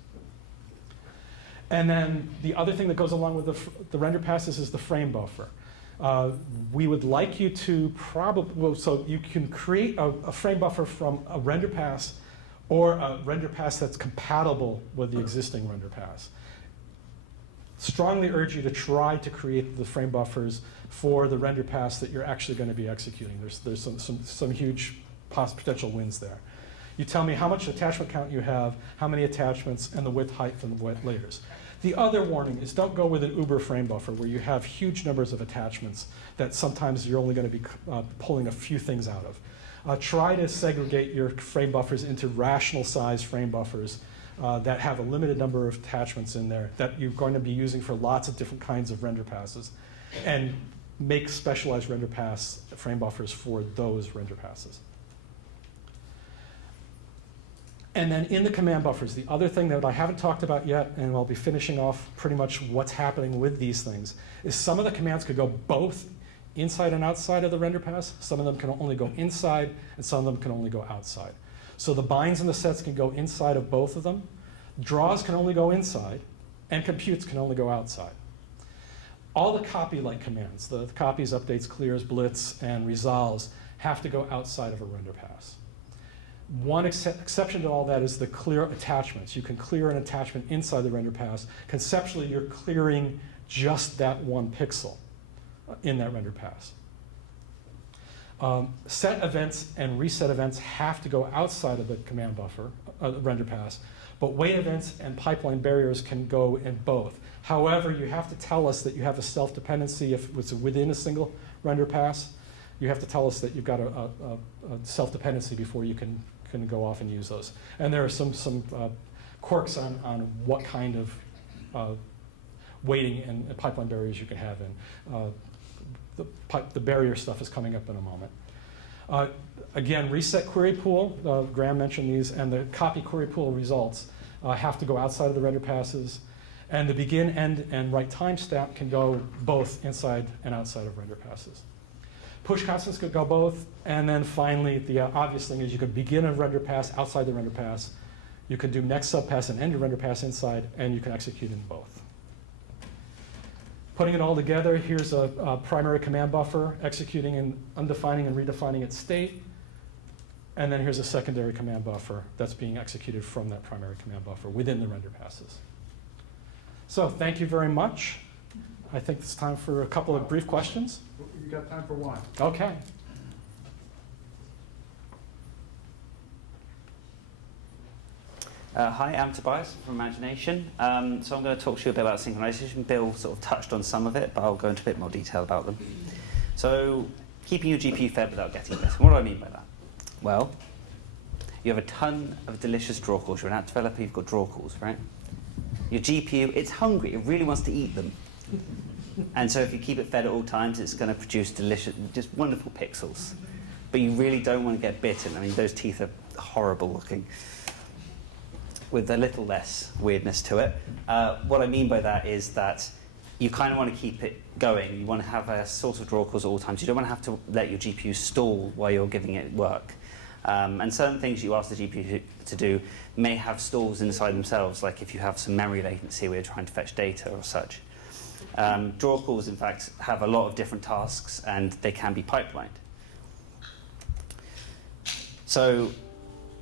And then the other thing that goes along with the render passes is the frame buffer. We would like you to probably, so you can create a frame buffer from a render pass or a render pass that's compatible with the existing render pass. Strongly urge you to try to create the frame buffers for the render pass that you're actually going to be executing. There's some huge potential wins there. You tell me how much attachment count you have, how many attachments, and the width, height, and the layers. The other warning is don't go with an uber frame buffer where you have huge numbers of attachments that sometimes you're only going to be pulling a few things out of. Try to segregate your frame buffers into rational size frame buffers that have a limited number of attachments in there that you're going to be using for lots of different kinds of render passes, and make specialized render pass frame buffers for those render passes. And then in the command buffers, the other thing that I haven't talked about yet, and I'll be finishing off pretty much what's happening with these things, is some of the commands could go both inside and outside of the render pass. Some of them can only go inside, and some of them can only go outside. So the binds and the sets can go inside of both of them. Draws can only go inside, and computes can only go outside. All the copy-like commands, the copies, updates, clears, blitz, and resolves, have to go outside of a render pass. One exception to all that is the clear attachments. You can clear an attachment inside the render pass. Conceptually, you're clearing just that one pixel in that render pass. Set events and reset events have to go outside of the command buffer, render pass, but wait events and pipeline barriers can go in both. However, you have to tell us that you have a self-dependency if it's within a single render pass. You have to tell us that you've got a self-dependency before you can go off and use those. And there are some quirks on what kind of waiting and pipeline barriers you can have in. The barrier stuff is coming up in a moment. Again, reset query pool, Graham mentioned these, and the copy query pool results have to go outside of the render passes. And the begin, end, and write timestamp can go both inside and outside of render passes. Push constants could go both, and then finally, the obvious thing is you could begin a render pass outside the render pass. You can do next subpass and end your render pass inside, and you can execute in both. Putting it all together, here's a primary command buffer executing and undefining and redefining its state. And then here's a secondary command buffer that's being executed from that primary command buffer within the render passes. So thank you very much. I think it's time for a couple of brief questions. You got time for one. Okay. Hi, I'm Tobias from Imagination. So I'm going to talk to you a bit about synchronization. Bill sort of touched on some of it, but I'll go into a bit more detail about them. So keeping your GPU fed without getting better. What do I mean by that? Well, you have a ton of delicious draw calls. You're an app developer, you've got draw calls, right? Your GPU, it's hungry. It really wants to eat them. And so if you keep it fed at all times, it's going to produce delicious, just wonderful pixels. But you really don't want to get bitten. I mean, those teeth are horrible looking, with a little less weirdness to it. What I mean by that is that you kind of want to keep it going. You want to have a source of draw calls at all times. You don't want to have to let your GPU stall while you're giving it work. And certain things you ask the GPU to do may have stalls inside themselves, like if you have some memory latency where you're trying to fetch data or such. Draw calls, in fact, have a lot of different tasks, and they can be pipelined. So,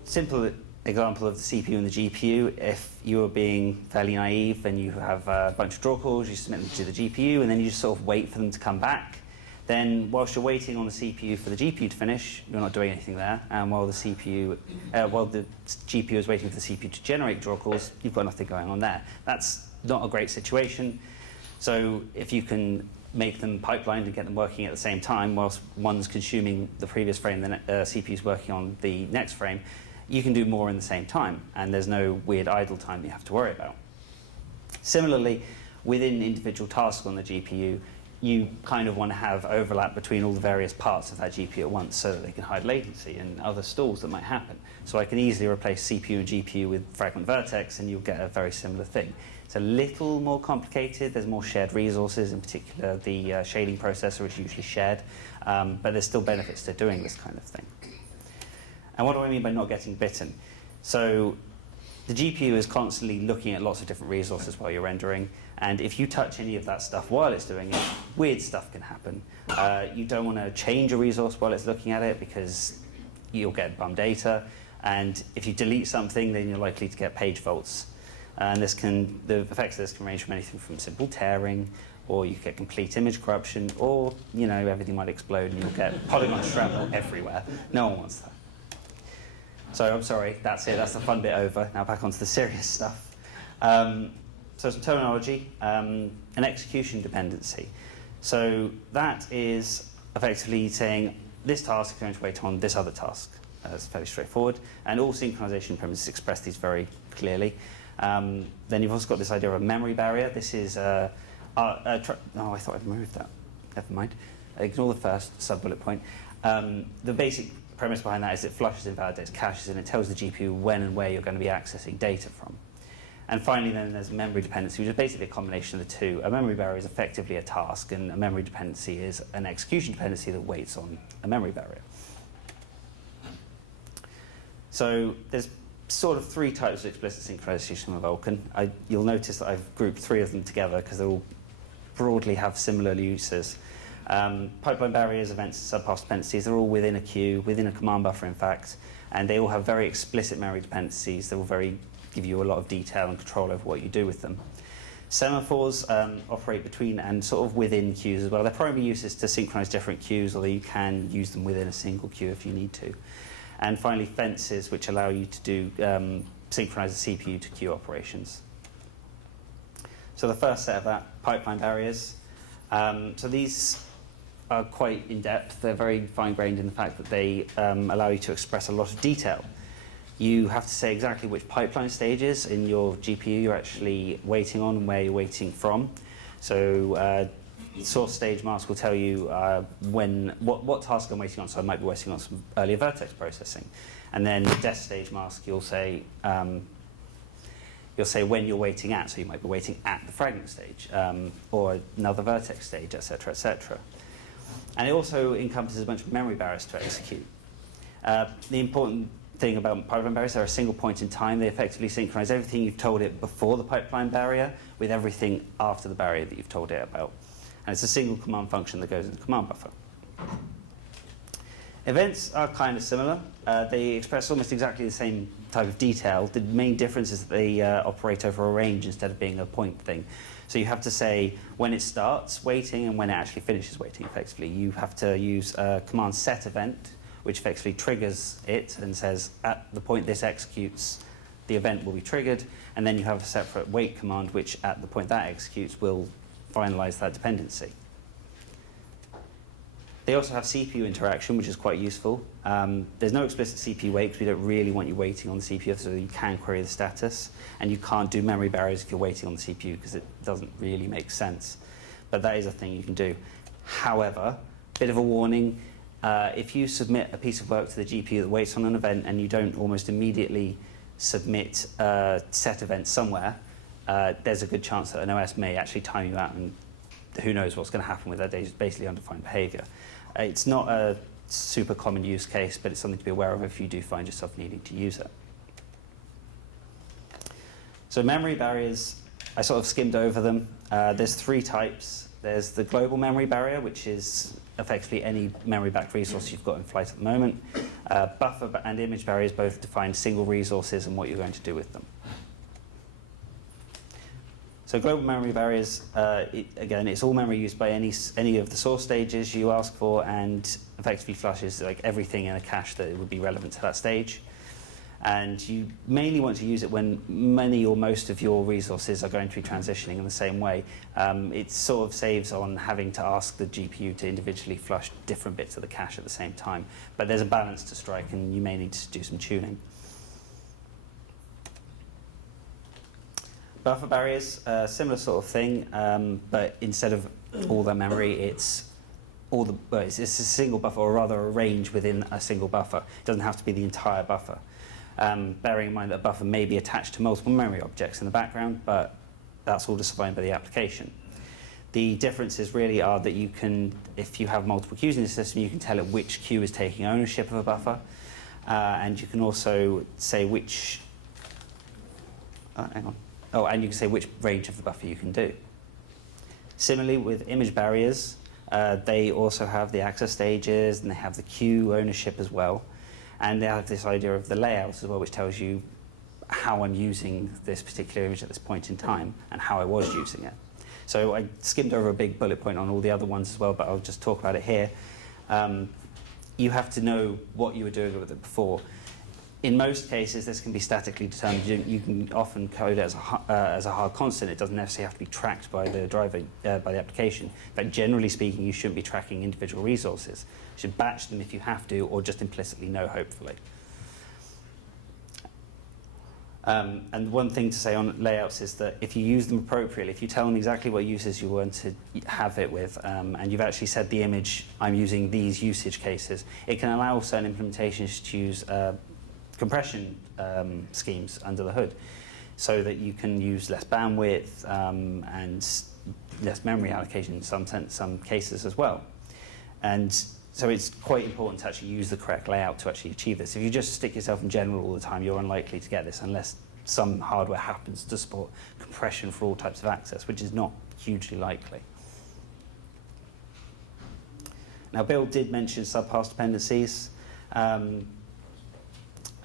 simple example of the CPU and the GPU. If you are being fairly naive and you have a bunch of draw calls, you submit them to the GPU, and then you just sort of wait for them to come back. Then, whilst you're waiting on the CPU for the GPU to finish, you're not doing anything there. And while the GPU is waiting for the CPU to generate draw calls, you've got nothing going on there. That's not a great situation. So, if you can make them pipelined and get them working at the same time, whilst one's consuming the previous frame, the CPU's working on the next frame, you can do more in the same time, and there's no weird idle time you have to worry about. Similarly, within individual tasks on the GPU, you kind of want to have overlap between all the various parts of that GPU at once so that they can hide latency and other stalls that might happen. So I can easily replace CPU and GPU with fragment vertex, and you'll get a very similar thing. It's a little more complicated. There's more shared resources, in particular the shading processor is usually shared, but there's still benefits to doing this kind of thing. And what do I mean by not getting bitten? So the GPU is constantly looking at lots of different resources while you're rendering, and if you touch any of that stuff while it's doing it, weird stuff can happen. You don't want to change a resource while it's looking at it because you'll get bum data, and if you delete something, then you're likely to get page faults. And the effects of this can range from anything from simple tearing, or you get complete image corruption, or everything might explode and you'll get polygon shrapnel everywhere. No one wants that. So I'm sorry, that's it. That's the fun bit over. Now back onto the serious stuff. So some terminology, an execution dependency. So that is effectively saying this task is going to wait on this other task. It's fairly straightforward, and all synchronization primitives express these very clearly. Then you've also got this idea of a memory barrier. This is I thought I'd removed that. Never mind. Ignore the first sub-bullet point. The basic premise behind that is it flushes, invalidates caches, and it tells the GPU when and where you're going to be accessing data from. And finally, then there's memory dependency, which is basically a combination of the two. A memory barrier is effectively a task, and a memory dependency is an execution dependency that waits on a memory barrier. So there's sort of three types of explicit synchronization with Vulkan. You'll notice that I've grouped three of them together because they all broadly have similar uses. Pipeline barriers, events, and subpass dependencies, they're all within a queue, within a command buffer, in fact, and they all have very explicit memory dependencies. They will give you a lot of detail and control over what you do with them. Semaphores operate between and sort of within queues as well. Their primary use is to synchronize different queues, although you can use them within a single queue if you need to. And finally, fences, which allow you to do synchronize the CPU to queue operations. So the first set of that, pipeline barriers. So these are quite in-depth. They're very fine-grained in the fact that they allow you to express a lot of detail. You have to say exactly which pipeline stages in your GPU you're actually waiting on and where you're waiting from. So source stage mask will tell you what task I'm waiting on. So I might be waiting on some earlier vertex processing. And then desk stage mask, you'll say when you're waiting at. So you might be waiting at the fragment stage or another vertex stage, etc., etc. And it also encompasses a bunch of memory barriers to execute. The important thing about pipeline barriers, they're a single point in time. They effectively synchronize everything you've told it before the pipeline barrier with everything after the barrier that you've told it about. And it's a single command function that goes in the command buffer. Events are kind of similar. They express almost exactly the same type of detail. The main difference is that they operate over a range instead of being a point thing. So you have to say when it starts waiting and when it actually finishes waiting, effectively. You have to use a command set event, which effectively triggers it and says at the point this executes, the event will be triggered, and then you have a separate wait command, which at the point that executes will finalize that dependency. They also have CPU interaction, which is quite useful. There's no explicit CPU wait because we don't really want you waiting on the CPU, so you can query the status. And you can't do memory barriers if you're waiting on the CPU because it doesn't really make sense. but that is a thing you can do. However, bit of a warning, if you submit a piece of work to the GPU that waits on an event and you don't almost immediately submit a set event somewhere, there's a good chance that an OS may actually time you out, and who knows what's going to happen with that basically undefined behavior. It's not a super common use case, but it's something to be aware of if you do find yourself needing to use it. So memory barriers, I sort of skimmed over them. There's 3 types. There's the global memory barrier, which is effectively any memory-backed resource you've got in flight at the moment. Buffer and image barriers both define single resources and what you're going to do with them. So global memory barriers, again, it's all memory used by any of the source stages you ask for, and effectively flushes like everything in a cache that would be relevant to that stage. And you mainly want to use it when many or most of your resources are going to be transitioning in the same way. It sort of saves on having to ask the GPU to individually flush different bits of the cache at the same time. But there's a balance to strike, and you may need to do some tuning. Buffer barriers, similar sort of thing, but instead of all the memory, it's a single buffer, or rather a range within a single buffer. It doesn't have to be the entire buffer. Bearing in mind that a buffer may be attached to multiple memory objects in the background, but that's all defined by the application. The differences really are that you can, if you have multiple queues in the system, you can tell it which queue is taking ownership of a buffer, and you can also say which. And you can say which range of the buffer you can do. Similarly, with image barriers, they also have the access stages, and they have the queue ownership as well. And they have this idea of the layouts as well, which tells you how I'm using this particular image at this point in time and how I was using it. So I skimmed over a big bullet point on all the other ones as well, but I'll just talk about it here. You have to know what you were doing with it before. In most cases, this can be statically determined. You can often code it as a hard constant. It doesn't necessarily have to be tracked by the driver, by the application. But generally speaking, you shouldn't be tracking individual resources. You should batch them if you have to, or just implicitly know, hopefully. And one thing to say on layouts is that if you use them appropriately, if you tell them exactly what uses you want to have it with, and you've actually said the image, I'm using these usage cases, it can allow certain implementations to use compression schemes under the hood, so that you can use less bandwidth and less memory allocation in some cases as well. And so it's quite important to actually use the correct layout to actually achieve this. If you just stick yourself in general all the time, you're unlikely to get this unless some hardware happens to support compression for all types of access, which is not hugely likely. Now, Bill did mention subpass dependencies.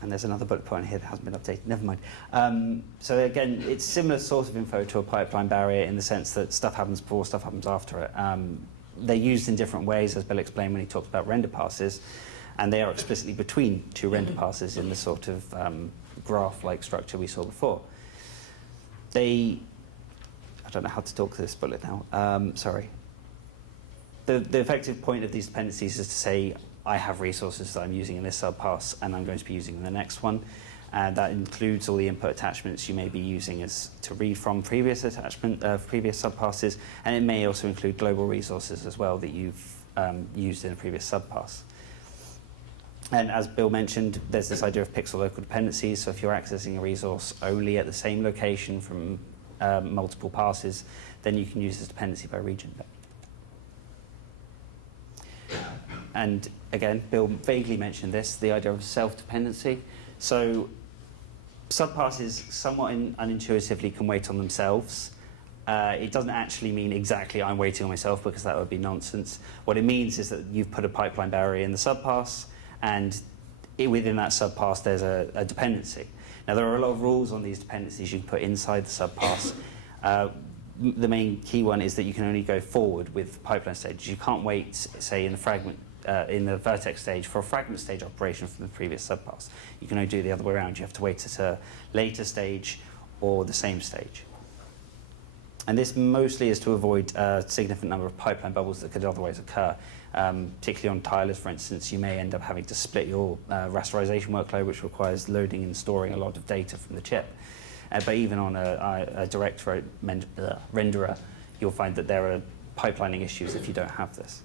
And there's another bullet point here that hasn't been updated. Never mind. So again, it's similar sort of info to a pipeline barrier in the sense that stuff happens before, stuff happens after it. They're used in different ways, as Bill explained when he talked about render passes, and they are explicitly between 2 render passes in the sort of graph-like structure we saw before. I don't know how to talk to this bullet now. Sorry. The effective point of these dependencies is to say, I have resources that I'm using in this subpass, and I'm going to be using in the next one. And that includes all the input attachments you may be using to read from previous previous subpasses, and it may also include global resources as well that you've used in a previous subpass. And as Bill mentioned, there's this idea of pixel local dependencies. So if you're accessing a resource only at the same location from multiple passes, then you can use this dependency by region. And again, Bill vaguely mentioned this, the idea of self-dependency. So subpasses somewhat unintuitively can wait on themselves. It doesn't actually mean exactly I'm waiting on myself, because that would be nonsense. What it means is that you've put a pipeline barrier in the subpass, and within that subpass there's a dependency. Now there are a lot of rules on these dependencies you can put inside the subpass. The main key one is that you can only go forward with pipeline stages. You can't wait, say, in the vertex stage for a fragment stage operation from the previous subpass. You can only do it the other way around. You have to wait at a later stage or the same stage. And this mostly is to avoid a significant number of pipeline bubbles that could otherwise occur. Particularly on tilers, for instance, you may end up having to split your rasterization workload, which requires loading and storing a lot of data from the chip. But even on a direct renderer, you'll find that there are pipelining issues if you don't have this.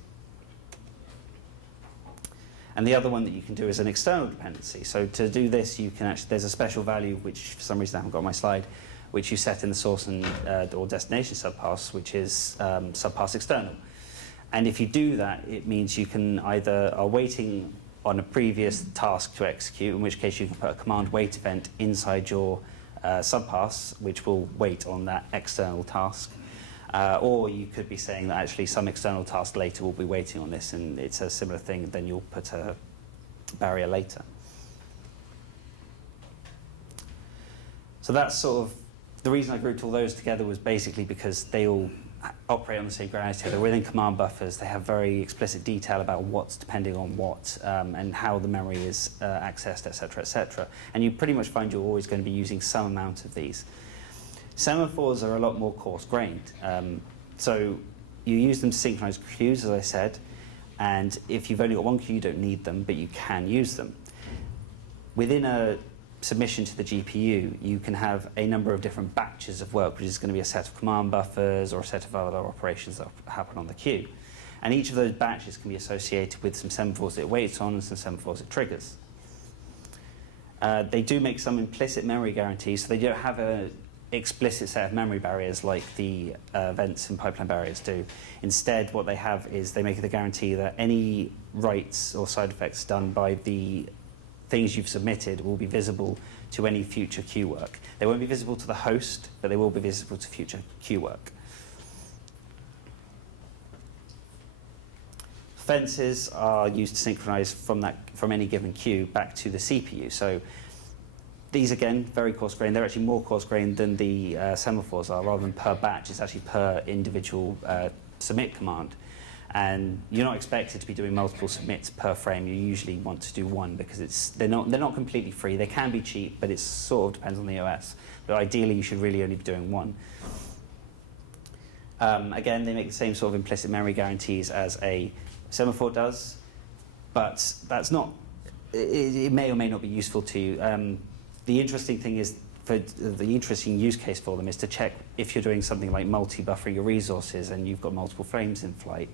And the other one that you can do is an external dependency. So to do this, you can actually, there's a special value, which for some reason I haven't got on my slide, which you set in the source and or destination subpass, which is subpass external. And if you do that, it means you can either are waiting on a previous task to execute, in which case you can put a command wait event inside your subpass, which will wait on that external task. Or you could be saying that actually some external task later will be waiting on this, and it's a similar thing, then you'll put a barrier later. So that's sort of, the reason I grouped all those together was basically because they all operate on the same ground together. Within command buffers, they have very explicit detail about what's depending on what, and how the memory is accessed, etc., etc. And you pretty much find you're always going to be using some amount of these. Semaphores are a lot more coarse-grained. So you use them to synchronize queues, as I said, and if you've only got one queue, you don't need them, but you can use them. Within a submission to the GPU, you can have a number of different batches of work, which is going to be a set of command buffers or a set of other operations that happen on the queue. And each of those batches can be associated with some semaphores it waits on and some semaphores it triggers. They do make some implicit memory guarantees, so they don't have an explicit set of memory barriers like the events and pipeline barriers do. Instead, what they have is they make the guarantee that any writes or side effects done by the things you've submitted will be visible to any future queue work. They won't be visible to the host, but they will be visible to future queue work. Fences are used to synchronize from any given queue back to the CPU. So these, again, very coarse-grained. They're actually more coarse-grained than the semaphores are. Rather than per batch, it's actually per individual submit command. And you're not expected to be doing multiple submits per frame. You usually want to do one because they're not completely free. They can be cheap, but it sort of depends on the OS. But ideally, you should really only be doing one. Again, they make the same sort of implicit memory guarantees as a semaphore does, but that's not. It may or may not be useful to you. The interesting thing is, the interesting use case for them is to check if you're doing something like multi-buffering your resources and you've got multiple frames in flight.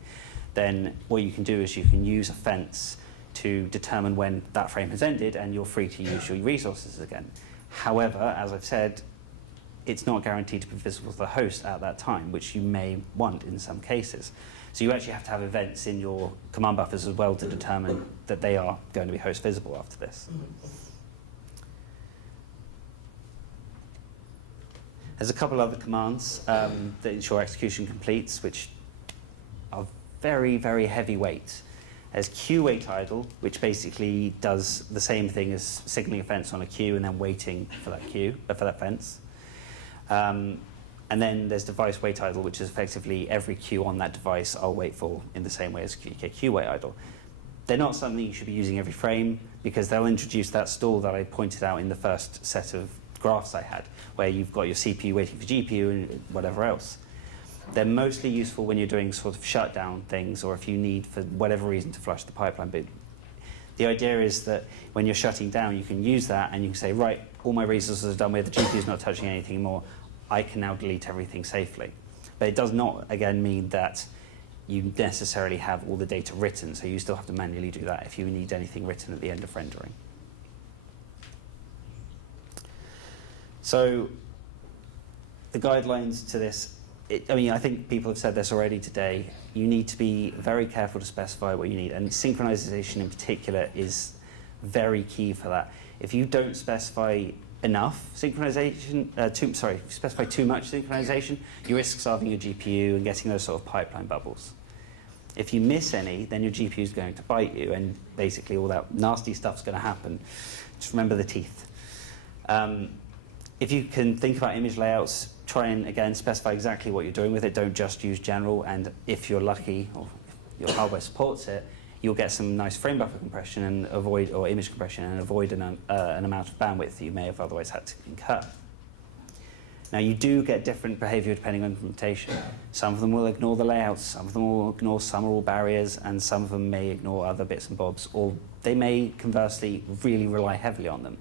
Then what you can do is you can use a fence to determine when that frame has ended and you're free to use your resources again. However, as I've said, it's not guaranteed to be visible to the host at that time, which you may want in some cases. So you actually have to have events in your command buffers as well to determine that they are going to be host visible after this. There's a couple other commands that ensure execution completes, which are very, very heavyweight. There's queue wait idle, which basically does the same thing as signaling a fence on a queue and then waiting for that queue, for that fence. And then there's device wait idle, which is effectively every queue on that device I'll wait for in the same way as queue wait idle. They're not something you should be using every frame because they'll introduce that stall that I pointed out in the first set of graphs I had, where you've got your CPU waiting for GPU and whatever else. They're mostly useful when you're doing sort of shutdown things or if you need, for whatever reason, to flush the pipeline. But the idea is that when you're shutting down, you can use that and you can say, right, all my resources are done with, the GPU's not touching anything more, I can now delete everything safely. But it does not, again, mean that you necessarily have all the data written, so you still have to manually do that if you need anything written at the end of rendering. So the guidelines to this, I think people have said this already today, you need to be very careful to specify what you need, and synchronization in particular is very key for that. If you don't specify enough synchronization, if you specify too much synchronization, you risk starving your GPU and getting those sort of pipeline bubbles. If you miss any, then your GPU is going to bite you, and basically all that nasty stuff's going to happen. Just remember the teeth. If you can think about image layouts, try and, again, specify exactly what you're doing with it. Don't just use general, and if you're lucky, or your hardware supports it, you'll get some nice frame buffer compression and avoid, or image compression, and avoid an amount of bandwidth that you may have otherwise had to incur. Now, you do get different behavior depending on implementation. Some of them will ignore the layouts, some of them will ignore some or all barriers, and some of them may ignore other bits and bobs, or they may, conversely, really rely heavily on them.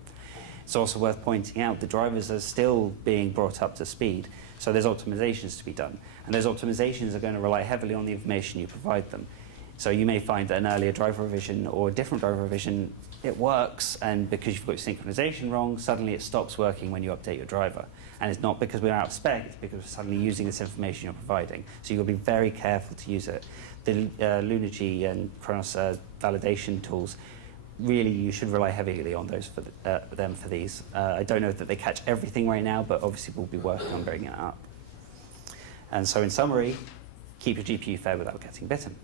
It's also worth pointing out the drivers are still being brought up to speed. So there's optimizations to be done. And those optimizations are going to rely heavily on the information you provide them. So you may find that an earlier driver revision or a different driver revision, it works, and because you've got your synchronization wrong, suddenly it stops working when you update your driver. And it's not because we're out of spec, it's because we're suddenly using this information you're providing. So you've got to be very careful to use it. The Lunagy and Kronos validation tools, really you should rely heavily on those for them for these. I don't know that they catch everything right now, but obviously we'll be working on bringing it up. And so in summary, keep your GPU fed without getting bitten.